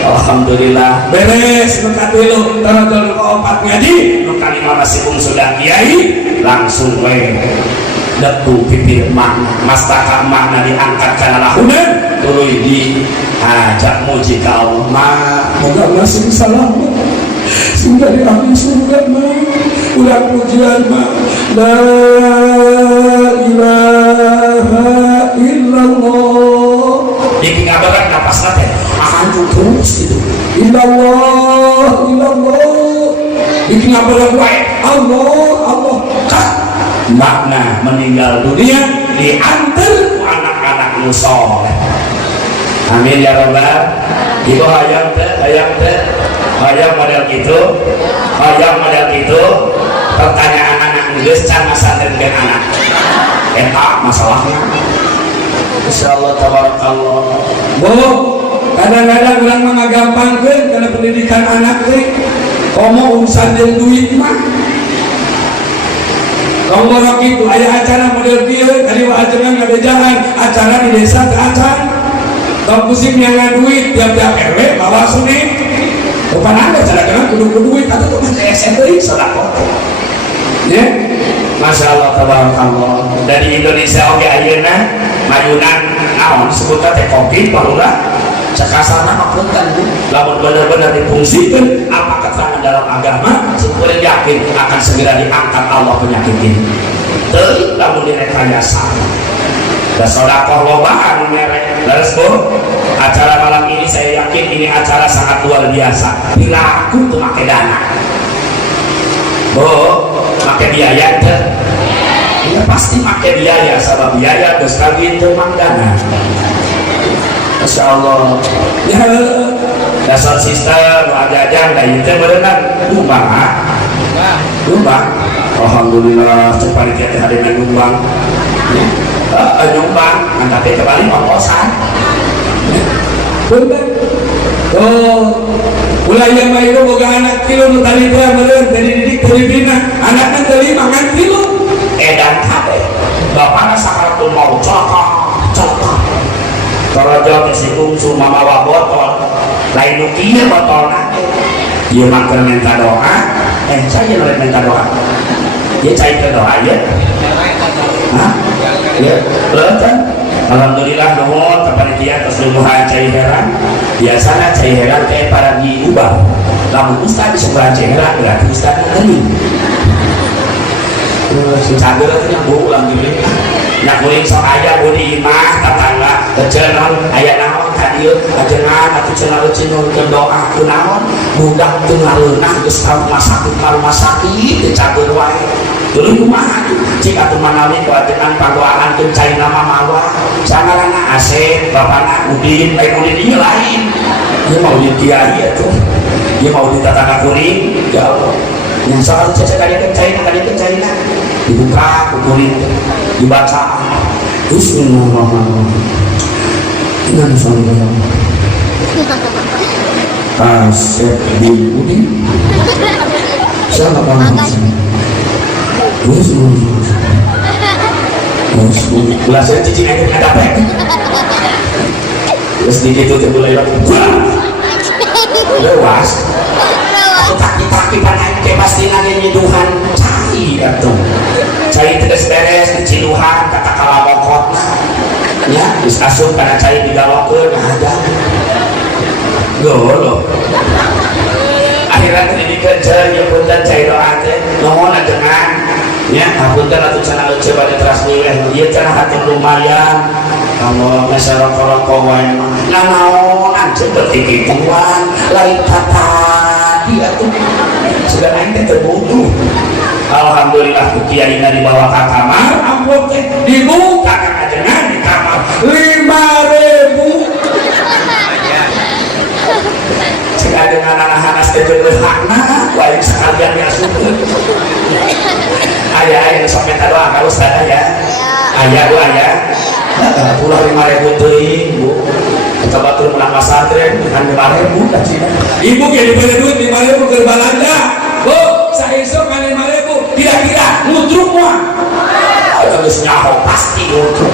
Alhamdulillah beres katilu Rajon keempat ngaji nu kalimah masih sudah kiai langsung we debu bibir makna mastaka makna diangkat karena lahunan tuluy di ajak muji ka Allah moga masih selamat sehingga di ahli surga mah ulah pujian mah la ilaha illallah ditinggalkan napas teh akan terus gitu illallah ditinggalkan wae Allah makna meninggal dunia diantar anak-anak nusoleh amin ya rabbal ibu hayang model gitu pertanyaan anak geus can masantren gen anak eta masalahnya insyaallah tabarakallah bu kadang-kadang urang mah ngagampangkeun kana pendidikan anak teh komo urusan jeung duit mah ngomong itu ayah acara model kieu kali wa ajengan ngabejahan acara di desa ke acara tong pusing nyangan duit tiap-tiap RW bawa sunik bukan ada cara dengan kudu duit atau tuh masih SMP sedekah ya Masya Allah tabarakallah dari Indonesia oke ayeuna mayunan naon sebutna teh Covid barulah sakasarna mapunten lamun benar-benar difungsikeun apa keterangan dalam agama supaya yakin akan segera diangkat Allah penyakit ini teu lamun direkayasa da sedekah lobaan merek leres bu acara malam ini saya yakin ini acara sangat luar biasa bila aku tuh make dana bu make biaya teh ya pasti make biaya sabab biaya geus kawin teu mang dana Masya Allah ya dasar sistem aja-aja da ieu teh berenang nyumbang alhamdulillah cepat kita hadirna nyumbang nyumbang nanti kembali ongkosan bener ulah yang mah itu boga anak kilo nu tadi teh meureun dari didik dari bina anakna teh 5 ngan kilo edan kabeh bapana sakaratul mau celaka torojo si bungsu mamawa botol lain nu kieu botolna ieu mah keur minta doa saya nu minta doa ieu cai teh doa ieu hah ieu leuteun alhamdulillah nuhun ka panitia tos leueuhan cai heran biasana cai heran teh para diubah lamun ustad disebut cai heran berarti ustad teuing si cager itu yang bau ulang gini nak kuring sok aja budi imah tetangga kecenon ayah naon kadieu ajengan atuh cenah cenah doa ku naon budak teu ngaleunah geus ka rumah sakit teu cager wae tuluy kumaha cik atuh manawi ku ajengan padoaan teu cai nama mawa sangarana Asep bapana Udin bae Udin ieu lain ieu mau di kiai atuh ieu mau di tetangga kuring ya Allah yang soal cecek kali kencainya dibuka kukulit dibaca Bismillahirrahmanirrahim dengan soal Asep bin Udin siapa kamu Bismillahirrahmanirrahim belasnya cicing aja nggak dapet sedikit itu mulai lewas taki-taki panaik ke pasti nanya nyeduhan cai atuh cai terus beres diciluhan kata kalamokot ya bis asup karena cai digalokeun ada loh akhirnya tadi kerja ya punten cai doa teh nuhun ajengan ya punten atuh cenah euceul bade teras milih ieu cenah hatur lumayan kalau misalnya rokok-rokok wae mah naon anjeun teu tikituan lain tadi atuh sudah aing teh terbunuh alhamdulillah ku kiai dibawa ka kamar amplop teh dibuka ka ajengan di kamar 5.000 cek ajengan anak-anak teh beuleuhna wae sekalian diasupkeun aya sok minta doa ka ustaz ya aya bu aya pulang 5.000 teuing bu kita batur menang pasantren dengan 5.000 ka cina ibu ge diberi duit 5.000 keur balanda bu saesuk kan 5.000 kira-kira nutruk mah geus nyaho pasti nutruk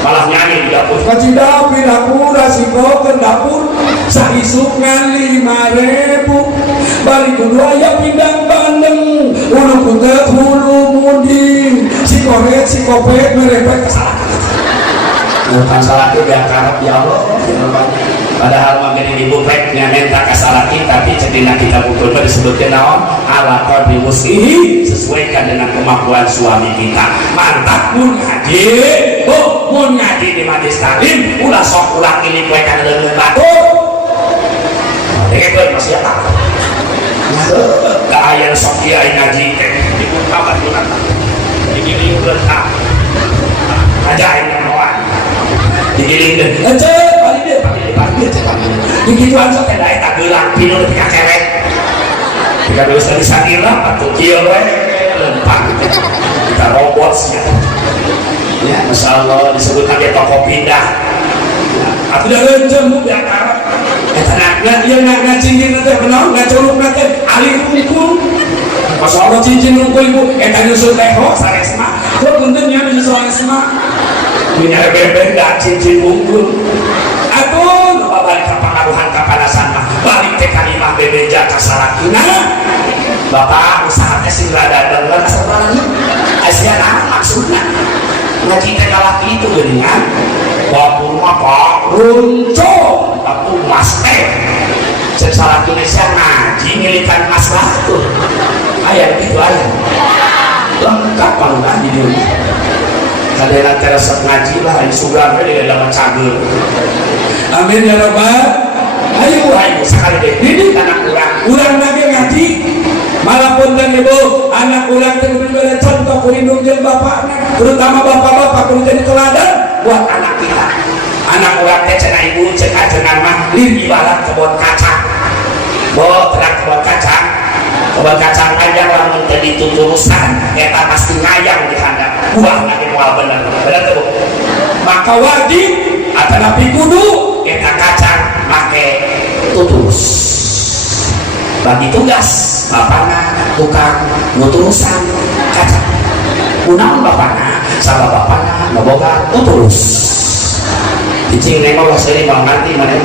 malah nyanyi di dapur kaci dapur asikokeun dapur saisuk ngan 5.000 bari kudu aya pindang bandeng ulu kutek hulu munding si kopet merepet kesalahan bukan salah itu biar karep ya Allah padahal mungkin ibu baik minta kasalaki tapi cetina kita pukul disebutkan naon ala qadri wus'ihi sesuaikan dengan kemampuan suami kita mantap mun ngaji mun ngaji di majlis taklim ulah sok ulah ini kue kan leungeun batur dikeun masih eta da aya sok kiai ngaji teh dibuka baturan digiling leuntak ajaib naon digiling deh pakai digituan sok teh eta geulang pinu teh kacerek jika bisa disakira atuh kieu we lempar kita robot sia ya masyaallah disebut lagi toko pindah atuh da leuncem bu da karep eta ieu ngacingin teh benaon ngacolukna teh alih hukum masyaallah cincin unggul ibu eta nyusul teh saresma kok punten nya nyusul saresma punya bebek dan cincin unggul aduh lupa balik ke pengaruhan kapanasan mah balik ke kalimah bebeja kasalakina bapak usaha teh sing rada denger asalnya asiana maksudnya ngaji teh kalaki itu geuningan dapur mah pak runco dapur mas teh cek salak Indonesia ngaji milikan masalah tuh aya gitu aya lengkap banget di dunia kadang terasa ngaji lah ini sugar di dalam cager amin ya rabbal ayo sekali deh didik anak urang lagi ngaji malah punten ibu anak urang teh bener contoh kurindung jeung bapakna terutama bapak-bapak kudu jadi teladan buat anak kita anak urang teh cenah ibu cek ajengan mah lir ibarat kebon kacang bo terang kebon kacang panjang lamun teh dituturusan eta pasti ngayang di handap buah nanti moal bener tuh maka wajib atanapi kudu eta kacang make tuturus bagi tugas bapakna tukang nuturusan kaca kunaon bapakna sama bapakna ngeboga nutulus cicing neng Allah sering mau ngerti mana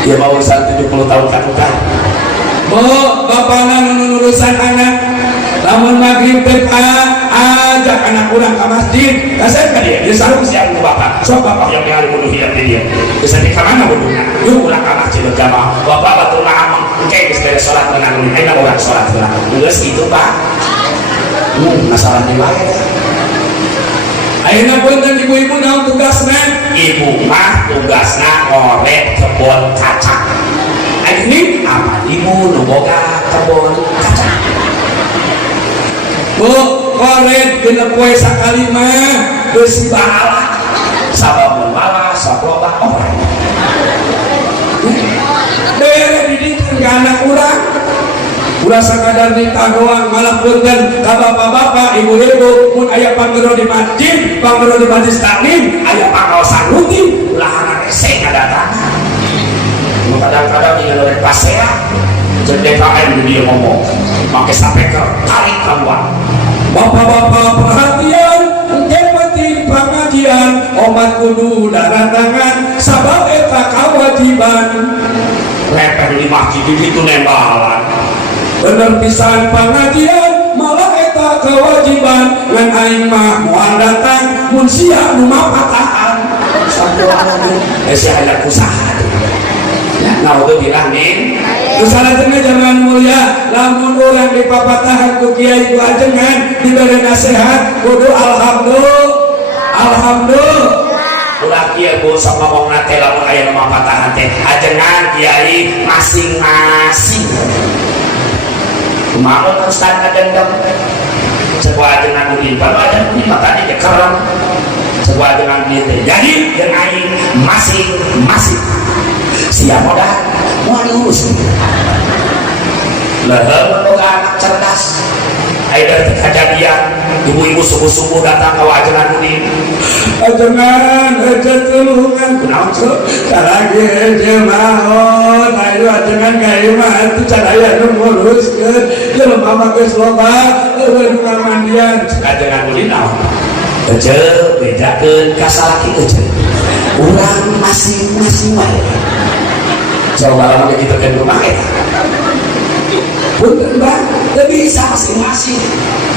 dia mau urusan 70 tahun kakukan bu bapakna nurusan anak lamun maghrib teh ajak anak urang ke masjid kasih ka dia sarung siang ku bapak sok bapak yang hari kudu hidup di dia bisa di kamana wuduna yuk urang ke masjid berjamaah bapak batur mah engke geus beres salat menang ayeuna urang salat urang geus kitu pak masalah di wae ayeuna punten ibu-ibu naon tugasna ibu mah tugasna ngorek kebun kacang ini apa ibu nu boga kebun kacang bu korek dina poe sakali mah geus bahala sabab malah sabloba orang dere didikan ka anak urang ulah sakadar nikah doang malah punten ka bapak-bapak ibu-ibu mun aya panggero di masjid panggero di majelis taklim aya pangaosan rutin ulah anak ese ngadatangan kadang-kadang ingin oleh pasea jeung DKM dia ngomong make sapeker tarik kawan bapak-bapak perhatian yang penting pengajian omat kudu darantangan sabab eta kewajiban repeh di masjid itu nembalan bener pisan pengajian malah eta kewajiban ngan aing mah moal datang mun sia nu mapatahan sabtu esi hayang usaha nah udah bilang nih kesalahannya jangan mulia lamun orang di papatahan ku kiai ku ajengan diberi nasihat kudu alhamdulillah ulah kieu bu sok ngomongna teh lamun aya nu mapatahan teh ajengan kiai masing-masing kumaha ustaz kadendam sebuah ajengan mungkin baru ajengan mungkin makanya dia kerem sebuah ajengan mungkin jadi yang aing masing-masing siap modal mau diurus lehel menunggu anak cerdas ayo dari kejadian ibu-ibu subuh-subuh datang ke wajanan ini ajengan aja tulungan kenapa sih? caranya aja mahon ayo ajengan kaya mah itu caranya nguruskan ya lemah geus loba eueuh ngamandian ajengan ini naon aja bedakeun ka salaki aja urang masing-masing wae coba lama kita ke rumah ya punten bang lebih bisa masing-masing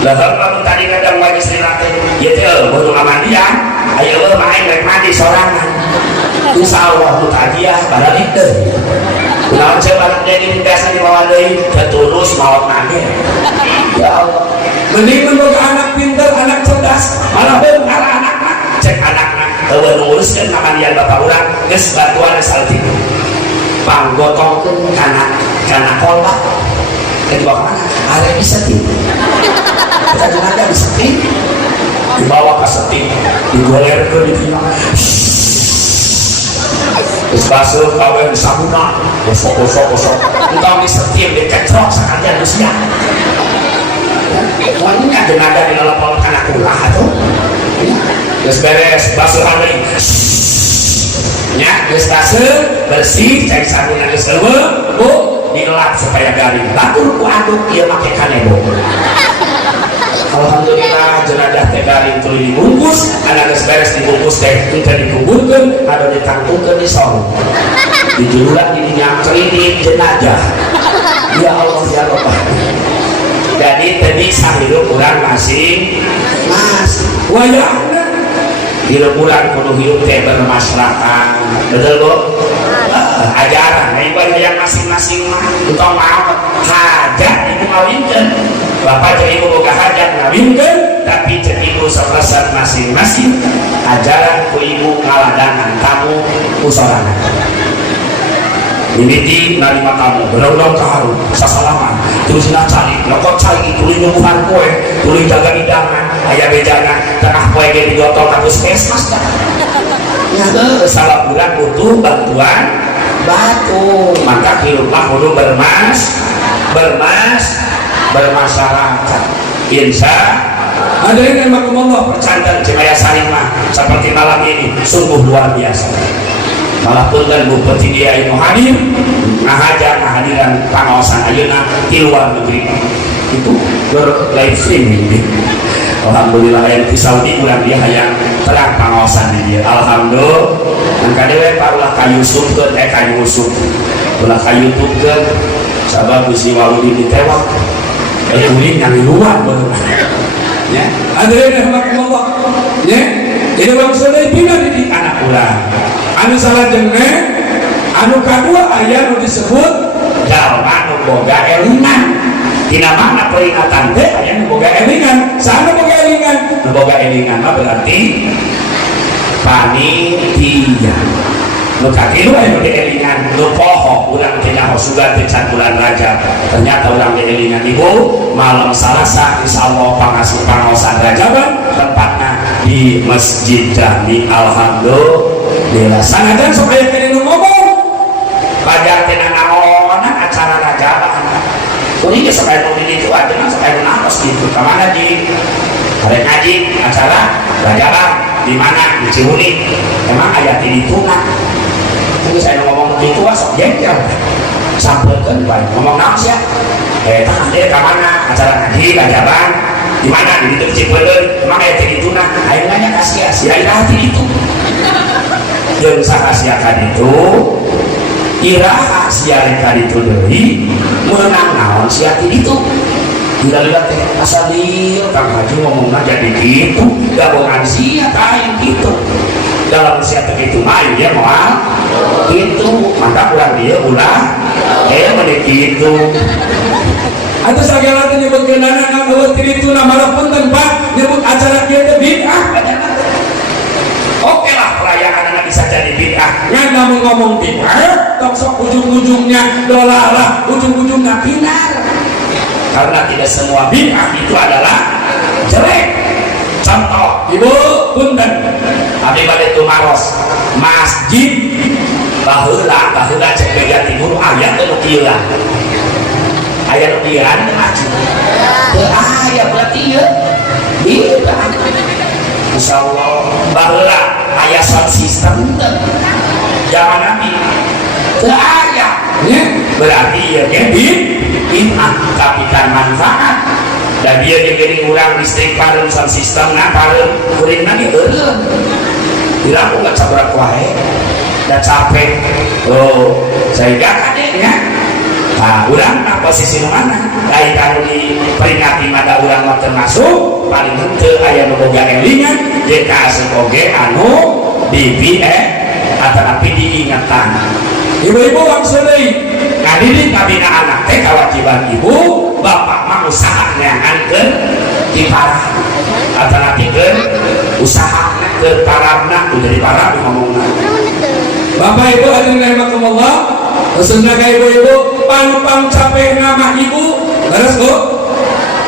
lah kalau tadi kadang majlis dilatih ya tuh baru ngamandian ayo lo main rek mandi sorangan insya Allah tadi ya barang itu kalau coba jadi biasa di bawah dari tertulus maut nage ya Allah mending menurut anak pintar anak cerdas malah bengar anak-anak cek anak-anak kalau nguruskan ngamandian bapak urang geus bantuan salting panggotongkeun kana kolbak kedua mana ada di seting kita jenazah di seting dibawa ke seting digolerkeun di tina geus basuh kawen sabuna gosok entah di seting diketrok sakalian geus sia pokoknya jenazah di lalapon kana kulah atuh geus beres basuh deui nya geus basuh bersih cek sabun geus eueuh bu dilap supaya garing batur ku aduk ieu make kanebo alhamdulillah jenazah teh garing tuluy dibungkus anu geus beres dibungkus teh teu dikuburkeun anu ditangtungkeun di sorong dijuluran di dinya kredit jenazah ya Allah ya Rabbah jadi tadi sahirup urang masing wayahna hidup bulan kudu hidup teh bermasyarakat betul bu? Ajaran ibadah yang masing-masing mah entong mau hajat ibu ngawinkeun bapak jadi ibu boga hajat ngawinkeun tapi jadi ibu saprasat masing-masing ajaran ku ibu ngaladangan tamu ku sorangan mimiti narima tamu benar-benar kaharu sasalaman terus cari lokot cari tuluy nyuguhan kue tuluy jaga hidangan aya bejana tengah kue ge digotong katus kesmas dah ya salah bulan butuh bantuan batu maka hiduplah kudu bermasyarakat insya ada yang nemakum Allah percantan Cimaya Sarimah seperti malam ini sungguh luar biasa malah punten bupati dia anu hadir ngahadiran pangaosan ayeuna di luar negeri itu live streaming. Alhamdulillah yang di Saudi bulan dia hayang terang pangaosan dia. Alhamdulillah dan kadewe parulah ka Yusuf ke ka Yusuf ulah ka YouTube ke sabab Gusti Waludi ditewak uring yang di luar ya hadirin rahimakumullah ya jadi maksudnya bila didik anak urang anu salah jenge anu kadua aya nu disebut jalma nu boga elingan dina mana peringatan teh aya nu boga elingan sana boga elingan nu boga elingan mah berarti panitia nu kakilu aya nu elingan nu poho urang teh nyaho sugan teh can bulan Rajab ternyata urang teh elingan ibu malam Salasa insyaallah pangasuh pangaosan Rajaban tempatnya di Masjid Jami. Alhamdulillah sanajan supaya kene nu ngomong pajar teh naon acara Rajaban kuring ge supaya nu di ditu aja supaya nu naos gitu ka mana di hari ngaji acara Rajaban di mana di Cihuni emang aya di ditu terus saya ngomong gitu sok jengkel sampaikan baik ngomong naon sih tahan deh kemana acara ngaji Rajaban di mana di itu Cipeuleuh emang aya teh dituna aya nanya kasih aya hati itu jeung sakasiakan itu iraha sia rek ditu deui meunang naon sia ti ditu dilihat teh asal dieu Kang Haji ngomongna jadi gitu gabungan sia kain gitu dalam siap begitu main dia moal itu maka pulang dia ulah menit gitu atau segala itu nyebut kenana ngawet itu nama pun tempat nyebut acara dia itu bid'ah oke lah perayaan anak bisa jadi bid'ah ngan ngomong bid'ah sok ujung-ujungnya dolalah ujung-ujungnya binar karena tidak semua bid'ah itu adalah jelek. Contoh ibu punten abdi bade tumaros masjid baheula cek beja timur aya teh nu kieu lah aya nu kieu masjid teu aya berarti ieu bida insyaallah baheula aya sound system teh zaman nabi teu aya nya berarti ieu ge bid'ah tapi kan manfaat dan dia diberi urang listrik pareum sam sistem na pareum kuringna ge eureum bilang aku gak sabrak wae dan capek sehingga kadenya nah urang na posisi nu mana lain kanu diperingati mada urang mah termasuk paling henteu aya nu boga elingan jeung kaasup oge anu bibi atanapi diingatan ibu-ibu maksud deui ngadidik kabina anak teh kewajiban ibu bapak mah usaha neangankeun di parah alternatifkeun usaha ke parabna udah di parab ngomongna bapak ibu hadirin rahimakumullah khususnya ka ibu-ibu pang capek nama ibu beres bu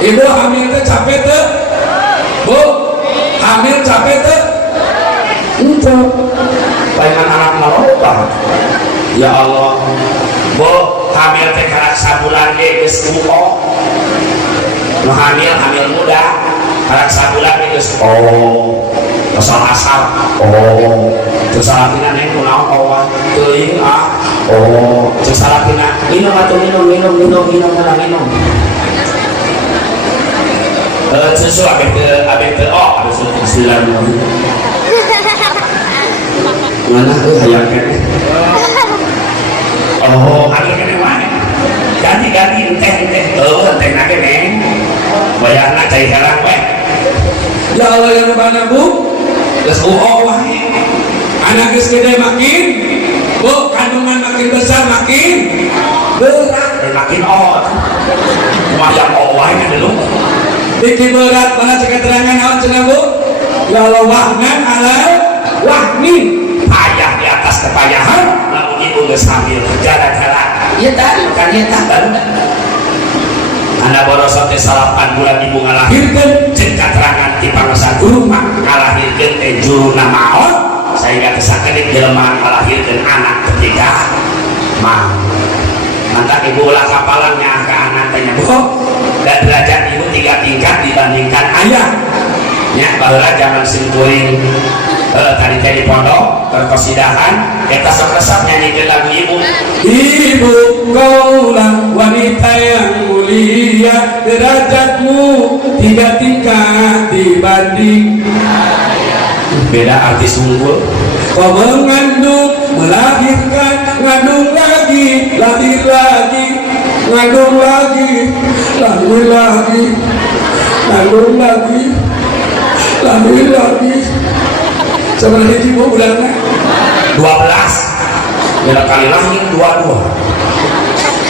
ibu hamil teh capek teh bu hamil capek teh itu palingan anak maroba ya Allah bu hamil teh karak sabulan ge geus buko nu hamil muda karak sabulan ge geus pasal asal terus salapina neng kunaon kawan teuing terus salapina minum atuh minum susu abis ke ada istilah mana tuh hayang kene ada kene wae ganti enteh nake neng bayarna cai herang we ya Allah yang mana bu geus wae anak geus gede makin bu kandungan makin besar makin berat makin mayang wae dulu bikin berat mana cek keterangan naon cenah bu ya Allah wahnan ala wahnin payah di atas kepayahan lamun ibu geus hamil gara-gara ieu tadi kan ieu tah baru anda borosot teh 8 bulan ibu ngalahirkeun cek keterangan di pangasan guru mah ngalahirkeun teh juruna maot sehingga kesakedik jelema ngalahirkeun anak ketika mah mantap ibu ulah kapalannya ke anak tanya bu dan derajat ibu 3 tingkat dibandingkan ayah ya bahwa zaman simpuling tadi jadi pondok terkosidahan kita sok-sok nyanyi lagu ibu. Ibu kaulah wanita yang mulia, derajatmu 3 tingkat dibanding. Beda artis unggul. Kau mengandung, melahirkan, ngandung lagi, lahir lagi, ngandung lagi, lahir lagi, ngandung lagi, lahir lagi. Sebenarnya ibu bulannya 12 beda kali lahir 22.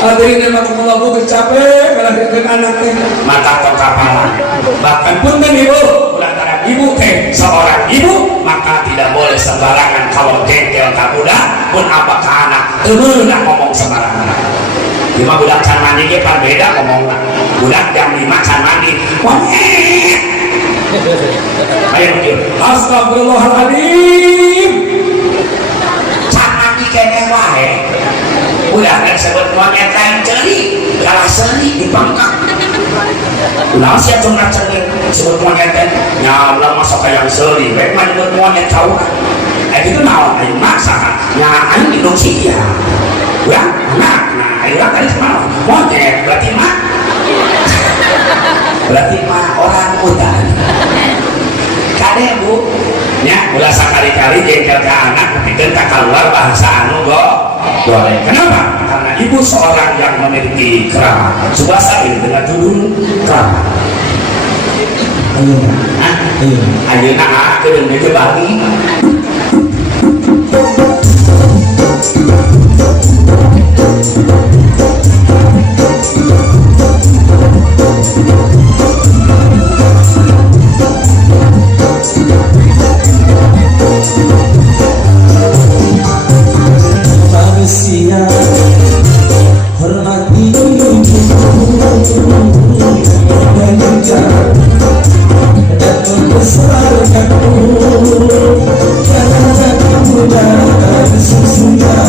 hadirin yang aku capek melahirkan anaknya Mata kekapalan bahkan pun kan ibu lantaran ibu seorang ibu maka tidak boleh sembarangan kalau jengkel ke budak pun apakah anak temenah ngomong sembarangan. Cuma budak can mandi ke beda ngomongnya budak jam 5 can mandi ayo mungkin astagfirullahaladzim can mandi kene wae budak yang sebut monyet lain ceri kalah seri di pangkak ulah siap cuma ceri sebut monyet nyabla masuk ke yang seri baik mah disebut monyet tahu kan itu naon ayo maksa kan nyaan Indonesia ya nah ayo tadi semua monyet berarti mah orang udan kade bu nya ulah sekali-kali jengkel ke anak pikir tak keluar bahasa anu boleh. Kenapa? Karena ibu seorang yang memiliki keramat subasa ini dengan judul keramat ayeuna kedeung meja bagi manusia hormati dan membesarkanmu karena kamu dan susunya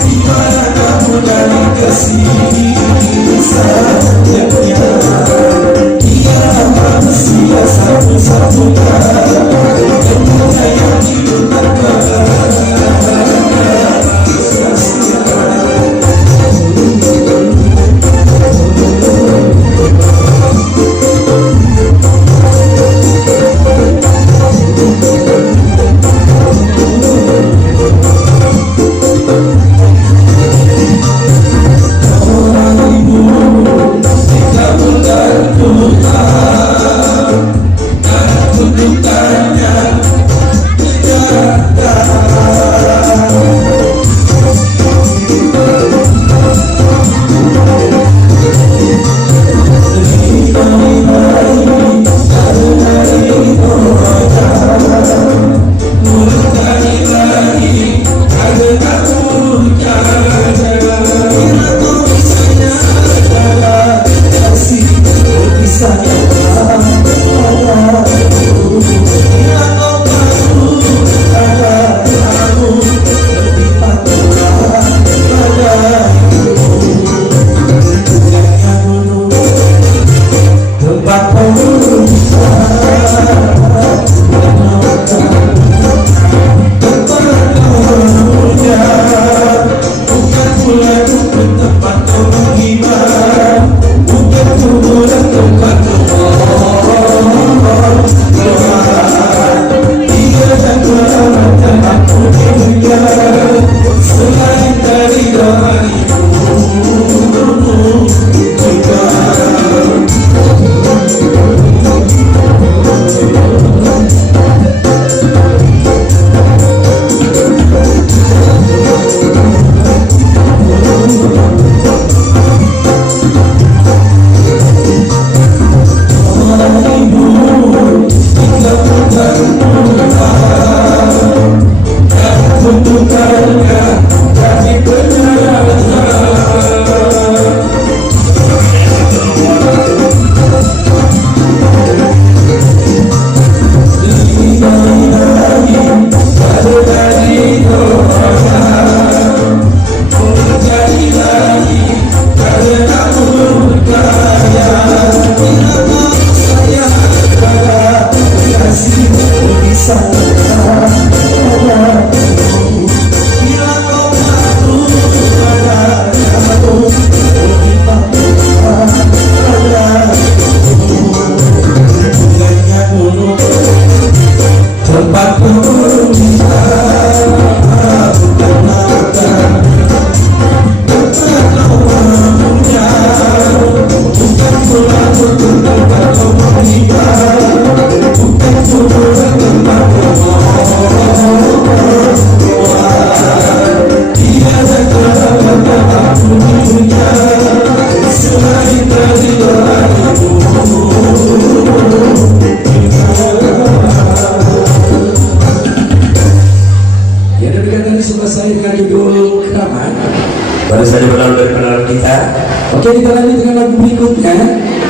di mana kamu dari kesini sayangnya dia manusia satu-satunya yang hidup tanpa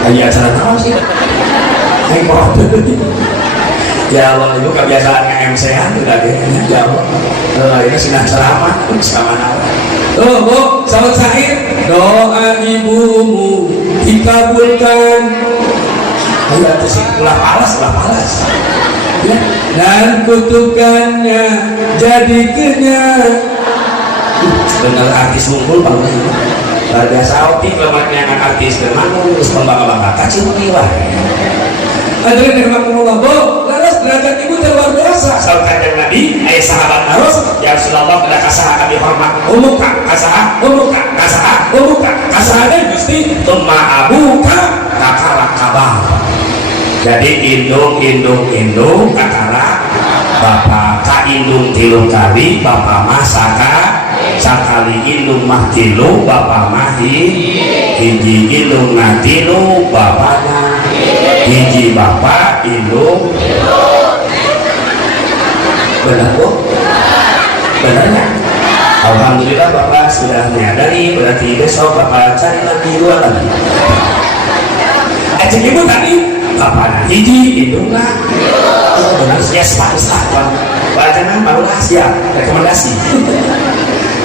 Aya acara naon sih? Aing mau ya Allah itu kebiasaan MC-an udah kayaknya jauh. Ini sinah ceramah sama naon. Bu, sahabat Said, doa ibumu dikabulkan. Ayo itu sih, ulah palas. Ya. Dan kutukannya jadi kenyang. Bener artis unggul banget. Luar biasa otik lemaknya anak artis bermanus pembangga-bangga kacil menilah. Hadirin rahimakumullah, Bu, laras derajat ibu luar biasa. Sahabat Nabi, sahabat harus ya Rasulullah kada kasaha abi hormat umuka kasaha deh Gusti tumma abuka kakara kabang. Jadi indung kakara bapak ka indung tilu kali bapak masaka sakali indung mah tilu bapak mah hiji indung na tilu bapakna hiji bapak indung benar Bu? Benarnya? Alhamdulillah Bapak sudah menyadari, berarti besok Bapak cari lagi dua lagi. Cek ibu tadi Bapak hiji indung lah benar yes Pak Ustaz bacanan barulah siap rekomendasi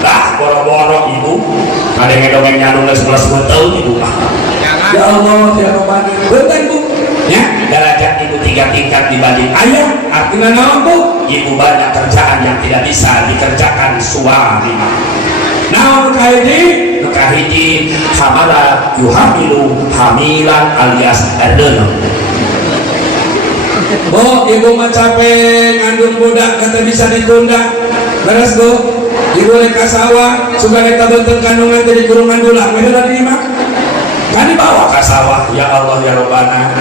lah boro-boro ibu ada yang dongeng nyandung 11 tahun ibu mah ya Allah ya Roman bentar Bu ya derajat ibu 3 tingkat dibanding ayah artinya naon Bu ibu banyak kerjaan yang tidak bisa dikerjakan suami naon kahiji hamala yuhamilu hamilan alias adono. Bu ibu mah capek ngandung budak kata bisa ditunda beres Bu ibu leka sawah suka leka bentuk kandungan jadi kurungan dulang bener tadi mah kan dibawa ke sawah ya Allah ya Rabbana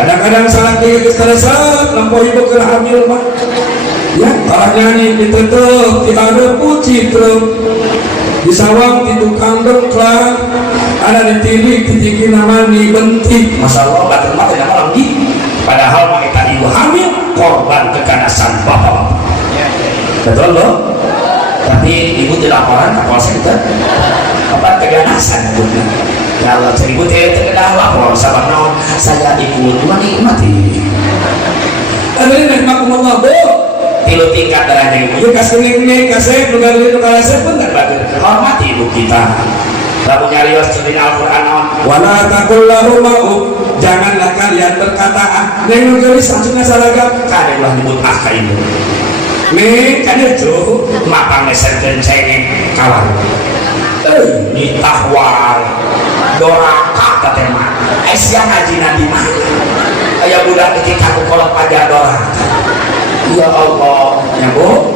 kadang-kadang salah tiga kestresa lampu ibu ke hamil mah ya kalau nyanyi ditutup ada puji truk di sawang di tukang dengklang ada di tilik titikin nama di bentik Masya Allah batin mah tidak malam di padahal kita ibu hamil korban keganasan bapak-bapak betul loh tapi ibu dilaporan ke Polsek apa keganasan ibunya ya Allah cari ibu tidak lapor sabar naon saya ikut menikmati hadirin rahimakumullah Bu tilu tingkat darahnya ibu yuk kasih kasih pun tak bagus hormati ibu kita lalu nyarios cerin Al-Quran naon wala takul lahumau janganlah kalian berkata neng nulis langsungnya saragam kadang lah nyebut ka ibu nih kan itu mapang meserkan cengeng kawan nitahwar doraka katema siang ngaji nanti mah ayah budak ketika aku kolot pada doraka ya Allah ya Bu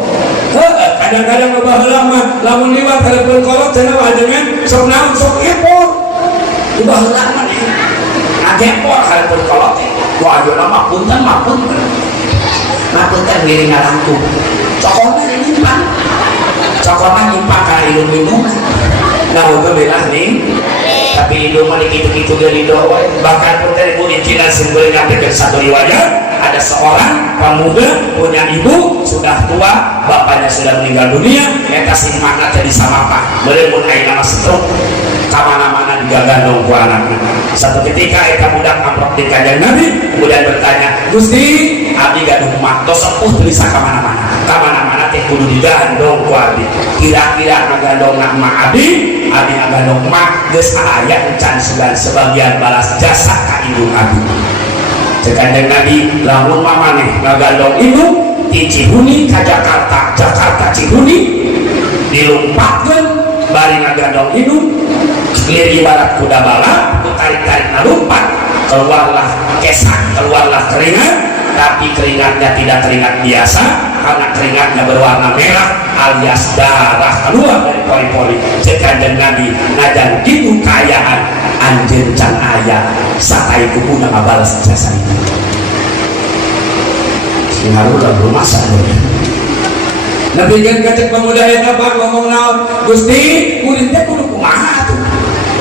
kadang-kadang ngebah lama lamun liwat telepon kolot cenah dengan sok naon sok epor ubah lama nih ngagepor telepon kolot wah ayo nama punten mapunten miring ngarangku cokotnya nyimpan ka ilung minum nah udah belah nih tapi ilung mah gitu-gitu dari doa bahkan pun dari Bu Incinan simbol ngampir satu riwayat ada seorang pemuda punya ibu sudah tua bapaknya sudah meninggal dunia eta sing makna jadi samapa boleh pun aing nama stroke kamana-mana digagandong ku anaknya satu ketika eta budak amplop di kanjeng Nabi kemudian bertanya Gusti abdi gaduh mah tos sepuh tulis kamana-mana teh kudu digandong ku abdi kira-kira ngagandong nama abdi ngagandong mah geus aya encan sebagian balas jasa ka ibu abdi Kanjeng Nabi lamun mamane ngagandong ibu di Cihuni ke Jakarta Cihuni dilumpatkeun bari ngagandong ibu lir ibarat kuda balap ku tarik-tarik nalumpat keluarlah kesan keluarlah keringat tapi keringatnya tidak keringat biasa karena keringatnya berwarna merah alias darah keluar dari pori-pori Kanjeng Nabi najan gitu kayaan anjeun can aya sakai kuku na ngabalas jasa itu singaru udah belum masak Nabi kan kacek pemuda eta Pak ngomong naon Gusti kuring teh kudu kumaha tuh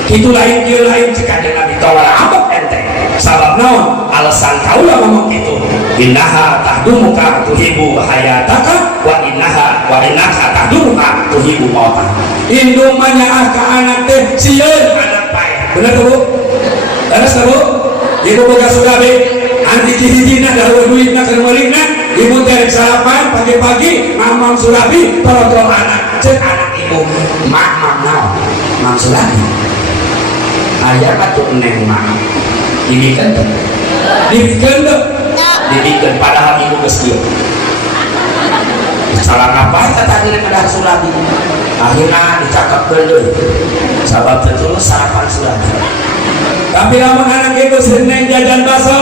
kitu lain kieu lain cek Kanjeng Nabi tawara abot ente sabab naon alasan kaula ngomong kitu innaha tahdumuka tuhibu hayataka wa innaka tahdumuka tuhibu mauta indung mah nyaah ka anak teh sieun anak pae bener tuh Bu? Beres Bu? ibu boga Surabi anti hiji-hijina daun duitna keur meulingna ibu terek sarapan pagi-pagi mamam Surabi tolong anak cek anak ibu mak naon mam Surabi aya atuh neng mak didikeun didikeun padahal ibu geus kieu salah ngapain tadi kedah Surabi akhirnya dicakapkeun deui sabab terus sarapan Surabi tapi lamun anak itu seneng jajan bakso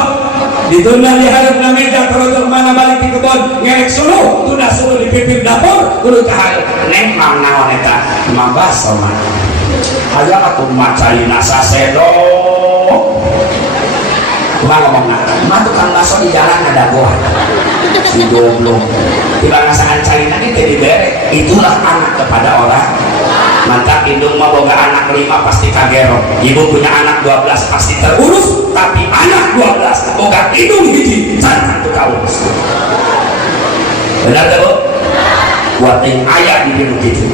ditunda di hareup meja terus mana balik di kebon ngerek suluh tunda suluh di pipir dapur kudu ka hareup neng mau naon eta mah bakso mah aya atuh mah carina sasedo kumaha ngomongna mah tukang bakso di jalan ada goa si goblok tiba ngasangan carina ini teh dibere itulah anak kepada orang mantap indung mah boga anak 5 pasti kagero ibu punya anak 12 pasti terurus tapi anak 12 boga indung hiji cantan tuh kaurus benar tuh buat yang ayah di indung gitu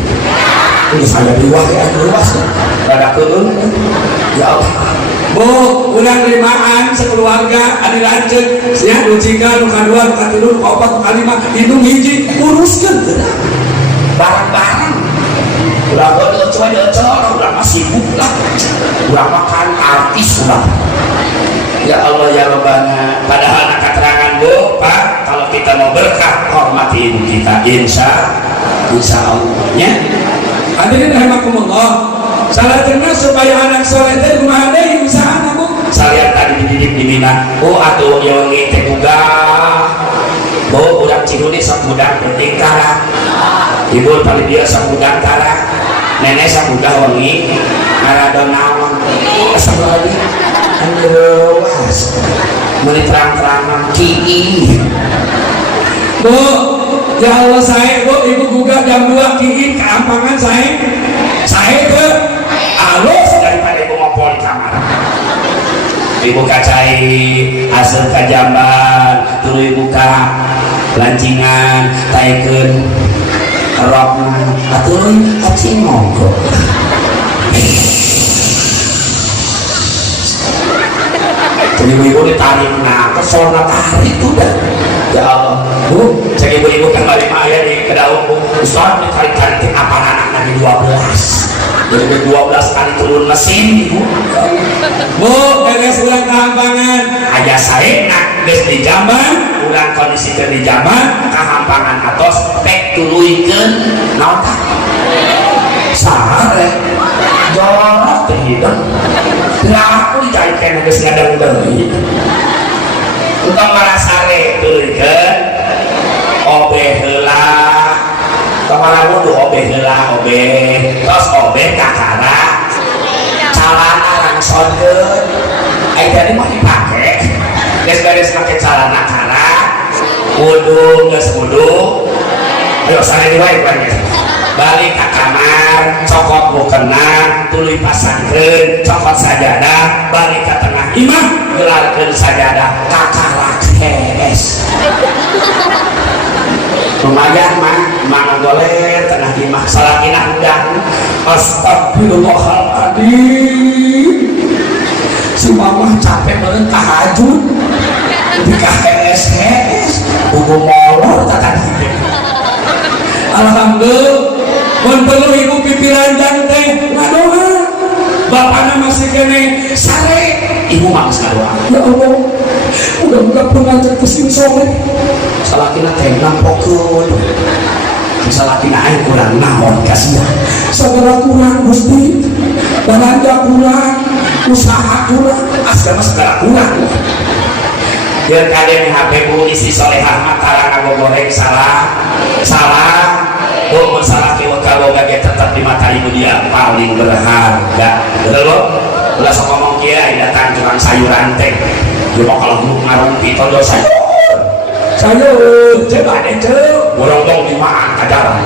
ini saya luas pada turun ya Allah bu udah limaan sekeluarga ada lanjut siap lucingan luka 2 luka 3 luka 4 luka 5 indung hiji uruskan barang-barang udah udah masih buka udah makan artis udah ya Allah ya Rabbana padahal anak keterangan bu Pak kalau kita mau berkah hormati ibu kita insya Allah ya hadirin rahimakumullah salah dengar supaya anak soleh teh kumaha deui usahana bu saya tadi dididik di Mina atuh yeungi teh buga bu urang Cihuni sok budak penting kara ibu paling dia sok budak kara nenek sok budak wengi ngarada naon asal lagi awas meuli terang-terangan kieu bu ya Allah saya bu ibu gugat jam 2 kieu keampangan saya ke halus daripada ibu ngompol di kamar ibu kacai asal ka jamban tuluy ibu ka lancingan taikeun rokna atuh acing monggo jadi ibu ditarik nah kesona tarik udah ya Allah bu cek ibu kembali maya di kedaung bu Ustaz ditarik-tarik apa anak lagi 12 jadi 12 kali turun mesin ibu bu beres ulang kehampangan aja saya nak geus di jamban ulang kondisi ke di jamban kehampangan atos tek tuluikeun naon tah sare jorok teh hidup lah aku dicarikan geus ngadeng deui untuk marasare tuluikeun obe heula kamana wudu obe heula obe tos obe kakara calana rangsonkeun ai tadi mah dipake geus make calana kara wudu geus wudu ayo sare wae banyak balik ke kamar cokot mukena tuluy pasangkeun cokot sajadah balik ke tengah imah gelarkeun sajadah kakara kees lumayan mah goler tengah imah salakina udah astagfirullahaladzim si mamah capek banget tahajud di KS buku molor tadi alhamdulillah mun perlu ibu pipiran dan teh ngadoa bapakna masih kene sare ibu mah ngadoa ya Allah mudah-mudahan pengajar kesin soleh salakina teh nampokeun salakina aya kurang naon kasihan sagala kurang Gusti belanja kurang usaha kurang asal segala kurang biar kalian HP bu isi solehah mataran aku goreng salah bu masalah kewaga tetap di mata ibu dia paling berharga betul lo ulah sok ngomong kia datang tukang sayuran teh dia mau kalau belum ngarumpi tondo sayur coba deh borong-borong di mana kadaran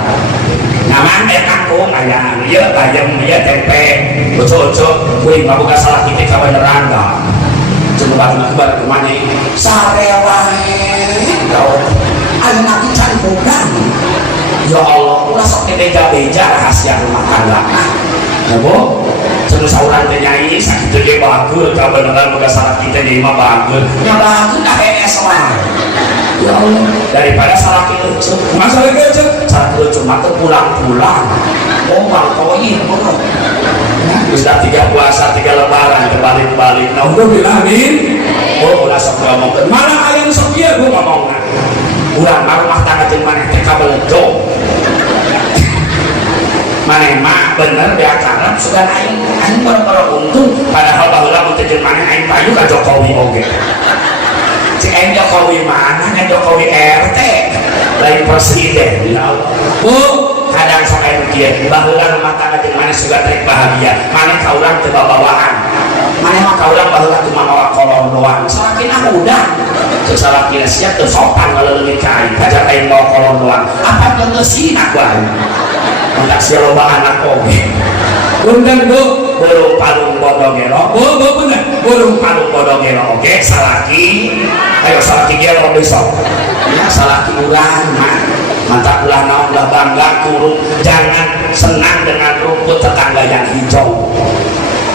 nyaman kangkung ayam iya bayam iya tempe betul-betul kuing gak buka salah kita kebenaran gak coba batu kemana sarewae ada nanti cari bukan ya Allah ulah sok beja-beja rahasia rumah tangga ya bu semua sauran teh nyai sakit ge bagus ka beneran boga salah kita jadi mah bagus nya bagus dah es lah ya Allah daripada salah kita masalah kecil salah kita cuma tuh pulang-pulang ngomong koin bro sudah 3 puasa 3 lebaran kebalik-balik nah udah bilangin oh udah sok ngomong mana ayam sok dia gue ngomong udah rumah tangga jeung maneh teh kabeledog maneh mah bener di acara sudah aing baru untung padahal baheula mun teh jeung maneh aing payu ka Jokowi oge cek aing Jokowi mana kan Jokowi RT lain presiden ya Allah bu kadang sok aing mikir baheula rumah tangga jeung maneh sudah trek bahagia maneh ka urang teu babawaan maneh mah ka urang baheula cuma mawa kolor doang salakina udah teu salakina siap teu sopan ngaleungit ka aing kajar aing bawa kolor doang apa teu geusina ku aing hendak si loba anak oge undang bu burung palung bodong gelo bu bener burung palung bodong gelo oge salaki ayo salaki gelo besok ya salaki urang mah mantap ulah naon ulah bangga kurung jangan senang dengan rumput tetangga yang hijau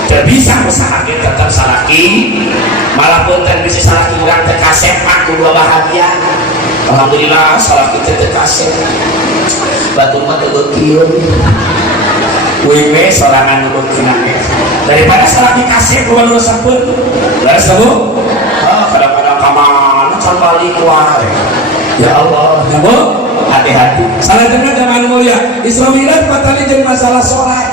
tidak bisa usahakan tetap salaki malah punten bisa salaki urang teh kasep mah kudu bahagia alhamdulillah salaki teh kasep batu mah teu kieu we sorangan nurut kinanya daripada salah dikasih keluar sebut dari sebut kadang-kadang kamana can balik wae ya Allah ya Bu hati-hati salah dengar zaman mulia Isra Mi'raj patali jeung masalah salat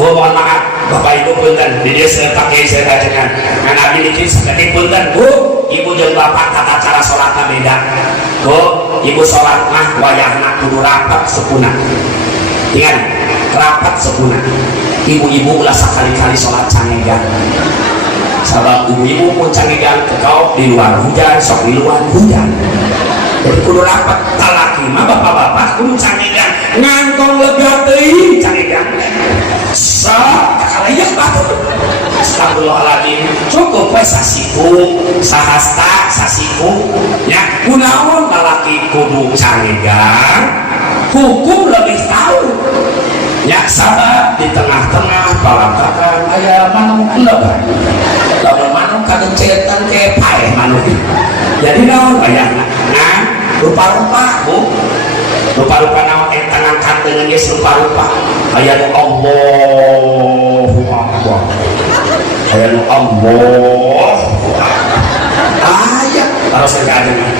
Bu mohon maaf Bapak Ibu punten di dieu saya pakai saya kajengan ngan abdi niki sakit punten Bu Ibu jeung Bapak tata cara salatna beda Bu Ibu salat mah wayahna kudu rapat sepuna ingat rapat sepuna ibu-ibu ulah sekali-kali sholat cangegan sabab ibu-ibu pun cangegan kekau di luar hujan sok di luar hujan jadi kudu rapat talaki mah bapak-bapak kudu cangegan ngangkong lega teuing cangegan sok kakalayak batur astagfirullahaladzim cukup we sasiku sahasta sasiku ya kunaon lalaki kudu cangegan hukum lebih tahu ya sabar di tengah-tengah palangkakan aya manuk lebar lamun manuk kadang cetan ke paeh manuk jadi naon bayangna nah rupa-rupa Bu rupa-rupa naon eta ngangkat dengan geus rupa-rupa aya nu Allahu Akbar aya nu Allahu aya harus ngadengan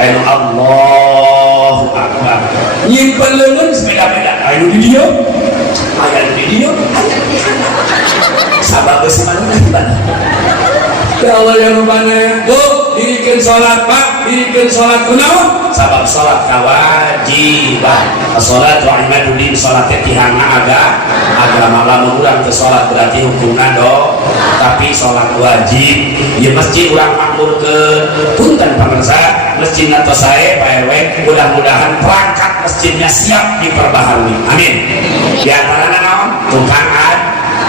aya nu Allahu Akbar nyimpen leungeun beda-beda aya nu di dieu aya nu di dieu aya nu di handap sabab geus manungna ibadah ya Allah ya Rabbana Bu dirikeun salat Pak dirikeun salat kunaon sabab salat kawajiban salat wa ibaduddin salat teh tihangna agama lamun urang teu salat berarti hukumna do tapi salat wajib ieu masjid urang makmurkeun punten pamirsa masjid tos sae Pak RW mudah-mudahan perangkat masjidnya siap diperbaharui amin di antarana naon tukang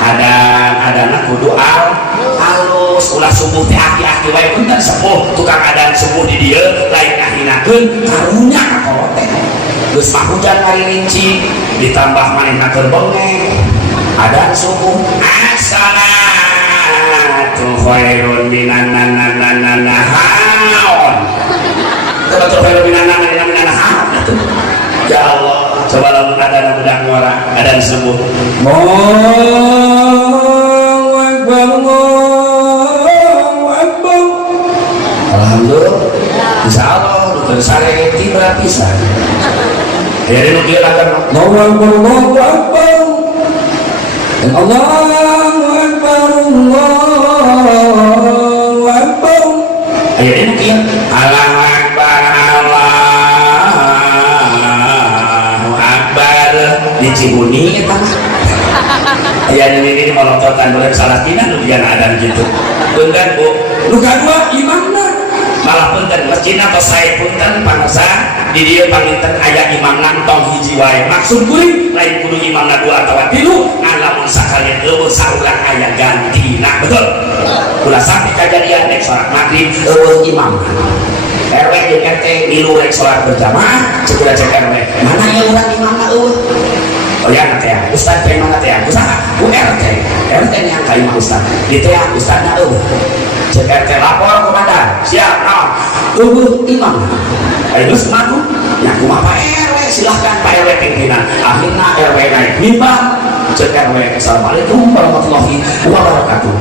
adana kudu halus ulah subuh teh aki-aki wae punten sepuh tukang adan subuh di dieu lain ngahinakeun karunya ka kolot teh geus mah hujan ngaririnci ditambah manehna keur bengeng adan subuh as-salatu khairun minan nanahaon betul khairun minan nanahaon ya Allah coba lamun ada budak ngora adan subuh Allahu Akbar Allahu Akbar alhamdulillah insyaallah dukeun sareti berarti san jadi nu kieu latar Allahu Akbar Allahu Akbar Allahu Akbar Allahu Akbar ayo nu kieu Allahu Akbar Allahu Akbar di Cibuni eta aya ini molototan boleh salah tina nu diana adan kitu beundan Bu nu kadua imamna malah punten masjidna tos sae punten pangarsa di dieu panginten aya imam nantong hiji wae maksud kuring lain kudu imamna 2 atawa 3 ngan lamun sakalian eueuh saurang aya gantina betul ulah sampai kajadian rek salat maghrib eueuh imam RW jeung RT milu rek salat berjamaah cek RW mana ya urang imamna eueuh oh ya nanti ya Ustaz teh mana teh usaha Bu RT RT yang kayak Imam Ustaz gitu ya Ustaznya cek RT lapor komandan siap imam ayo sematu yang rumah Pak RW silahkan Pak RW pimpinan akhirnya RW naik mimbar cek RW assalamualaikum warahmatullahi wabarakatuh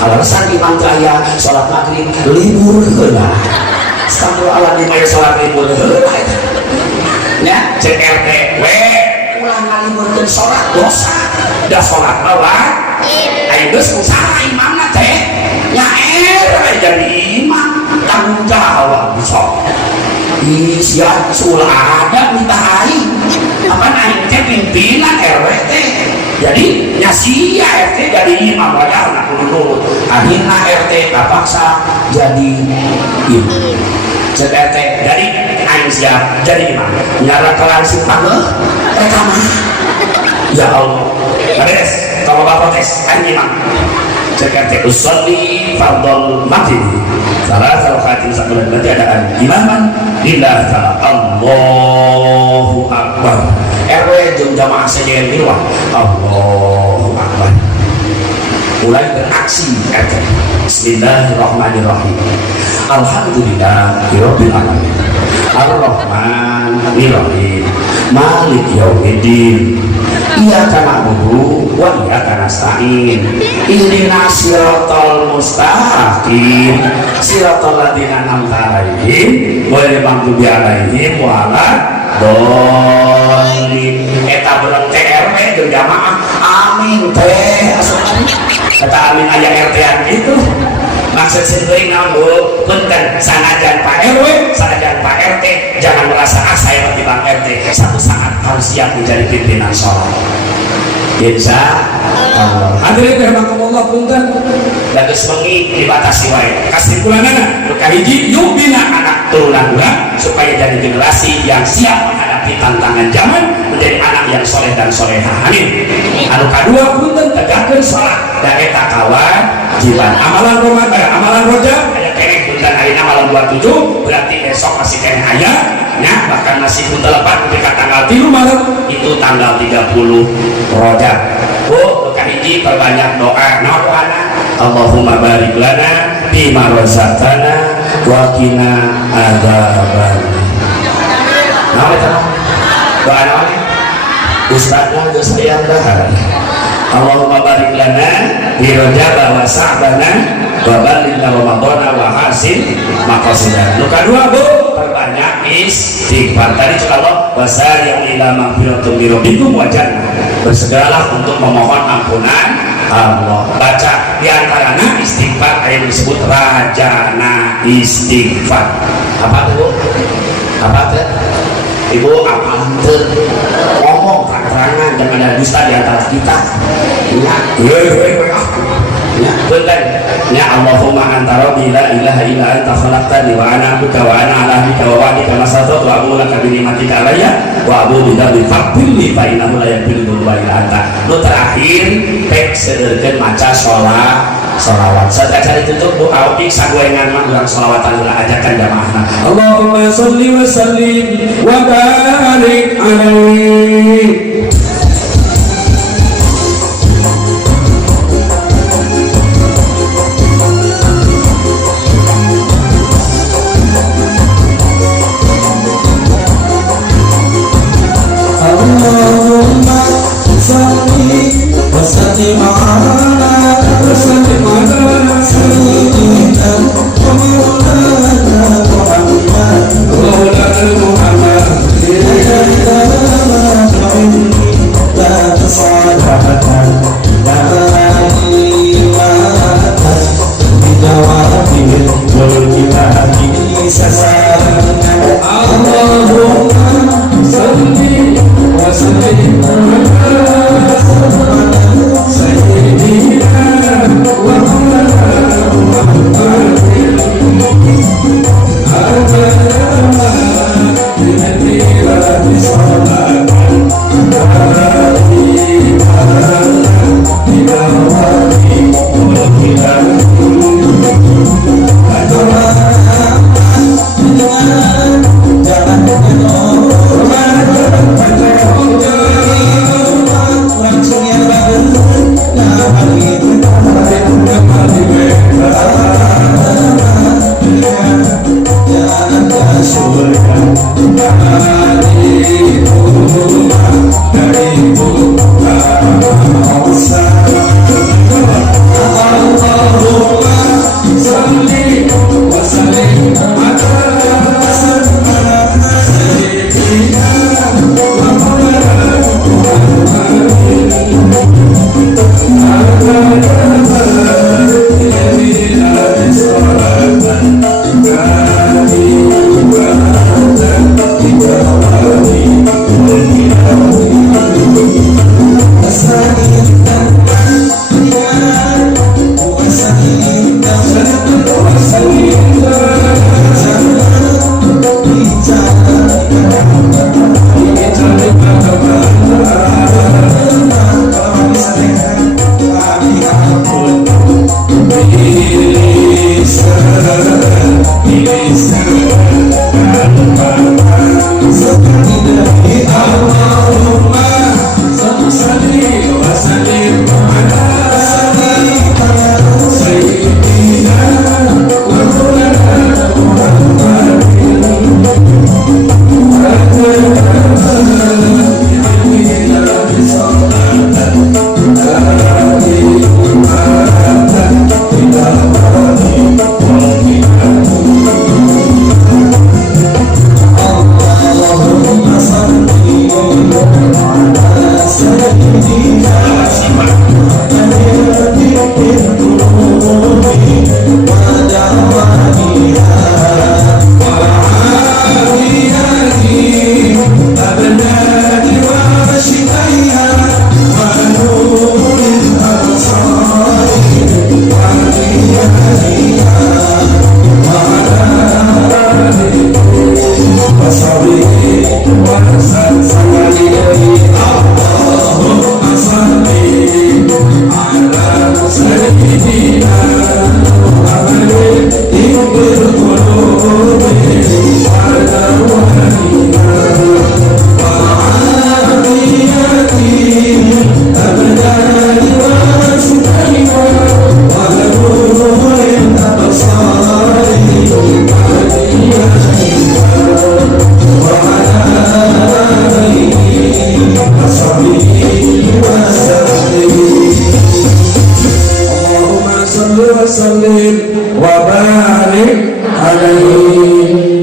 kalau resah imam kaya sholat maghrib libur heula sambil ala di maya sholat libur heula ya cek RT ulang ngaliburkeun sholat dosa dah sholat lawan ayo geus usaha imamna teh nya RW jadi imam tanggung jawab sok isian sulah ada minta aing apa aing teh pimpinan RW teh jadi nyasia RT jadi imam wajar nak dulu akhirnya RT terpaksa jadi imam cek RT jadi aing siap jadi imam nyara kelar simpang mereka mah ya Allah beres kalau bapak tes aing imam cek RT usolli fardhol maghrib salah rakaat sakulan berarti ada imaman lillah ta'ala Allahu akbar RW jeung jamaah sejen di luar Allahu akbar mulai beraksi RT bismillahirrahmanirrahim alhamdulillahirabbil alamin arrahmanirrahim malik yaumiddin iyyaka na'budu wa iyyaka nasta'in ihdinas siratal mustaqim siratal ladzina an'amta 'alaihim ghairil maghdubi 'alaihim waladdallin eta beurang TRW jeung jamaah amin teh kata amin aya RT-an itu maksud sendiri naon Bu punten sanajan Pak RW sanajan Pak RT jangan merasa saya lebih Bang RT satu saat harus siap menjadi pimpinan sholat insya Allah hadirin rahimakumullah punten dan geus wengi dibatasi wae kasimpulanana nu kahiji yuk bina anak turunan urang supaya jadi generasi yang siap menghadapi tantangan zaman menjadi anak yang soleh dan solehah amin anu kadua punten tegakkeun sholat da eta kawajiban amalan Ramadan amalan Rajab aya keneh punten ayeuna malam 27 berarti besok masih keneh aya ya bahkan masih pun telepat ketika tanggal 3 malam itu tanggal 30 Rajab Bu kahiji perbanyak doa naon doana Allahumma barik lana bima razaqtana wa qina adzaban naon eta doa naon ustazna geus sayang dahar Allahumma barik lana bi Rajab wa Sa'bana wa baligna Ramadana wa hasin maqasidana nu kadua Bu perbanyak istighfar tadi kalau wasar yang ila maghfiratum min rabbikum wa jannah bersegeralah untuk memohon ampunan Allah baca diantaranya istighfar yang disebut rajana istighfar apa tuh apa tuh Ibu apa tuh ngomong terang-terangan jangan ada dusta di antara kita ya betul ya Allahumma anta rabbi la ilaha illa anta khalaqtani wa ana abduka wa ana ala ahdika wa wa'dika mastata'tu wa a'udzu bika min ni'matika alayya wa a'udzu bika min fadlika fa innahu la yaghfiru illa anta nu terakhir tek seueurkeun maca sholawat saja ditutup doa opi sagoengan mah urang sholawatan ulah ajakan jamaahna Allahumma sholli wa sallim wa barik alaihi Allahumma salli wa sallim ala sayyidina wa maulana Muhammad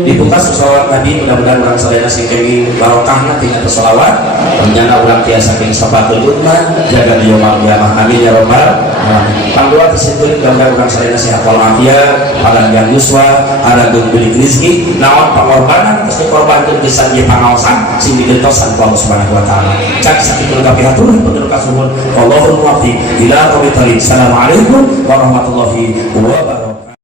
Dibuka selawat Nabi, mudah-mudahan orang sadaya singkiri barokahna tina selawat menyana ulang tiasa saking sabatul ummah jaga di yaumul qiyamah amin ya rabbal alamin. Pangdoa disituin mudah-mudahan orang sadaya sehat walafiat, ada yang yuswa, ada yang beli rezeki, naon pengorbanan terus dikorbankeun bisa ieu pangaosan sing digentosan ku Allah Subhanahu wa taala. Cak sakitu kabeh hatur bener kasuhun. Allahumma waffiq ila tariqil. Assalamualaikum warahmatullahi wabarakatuh.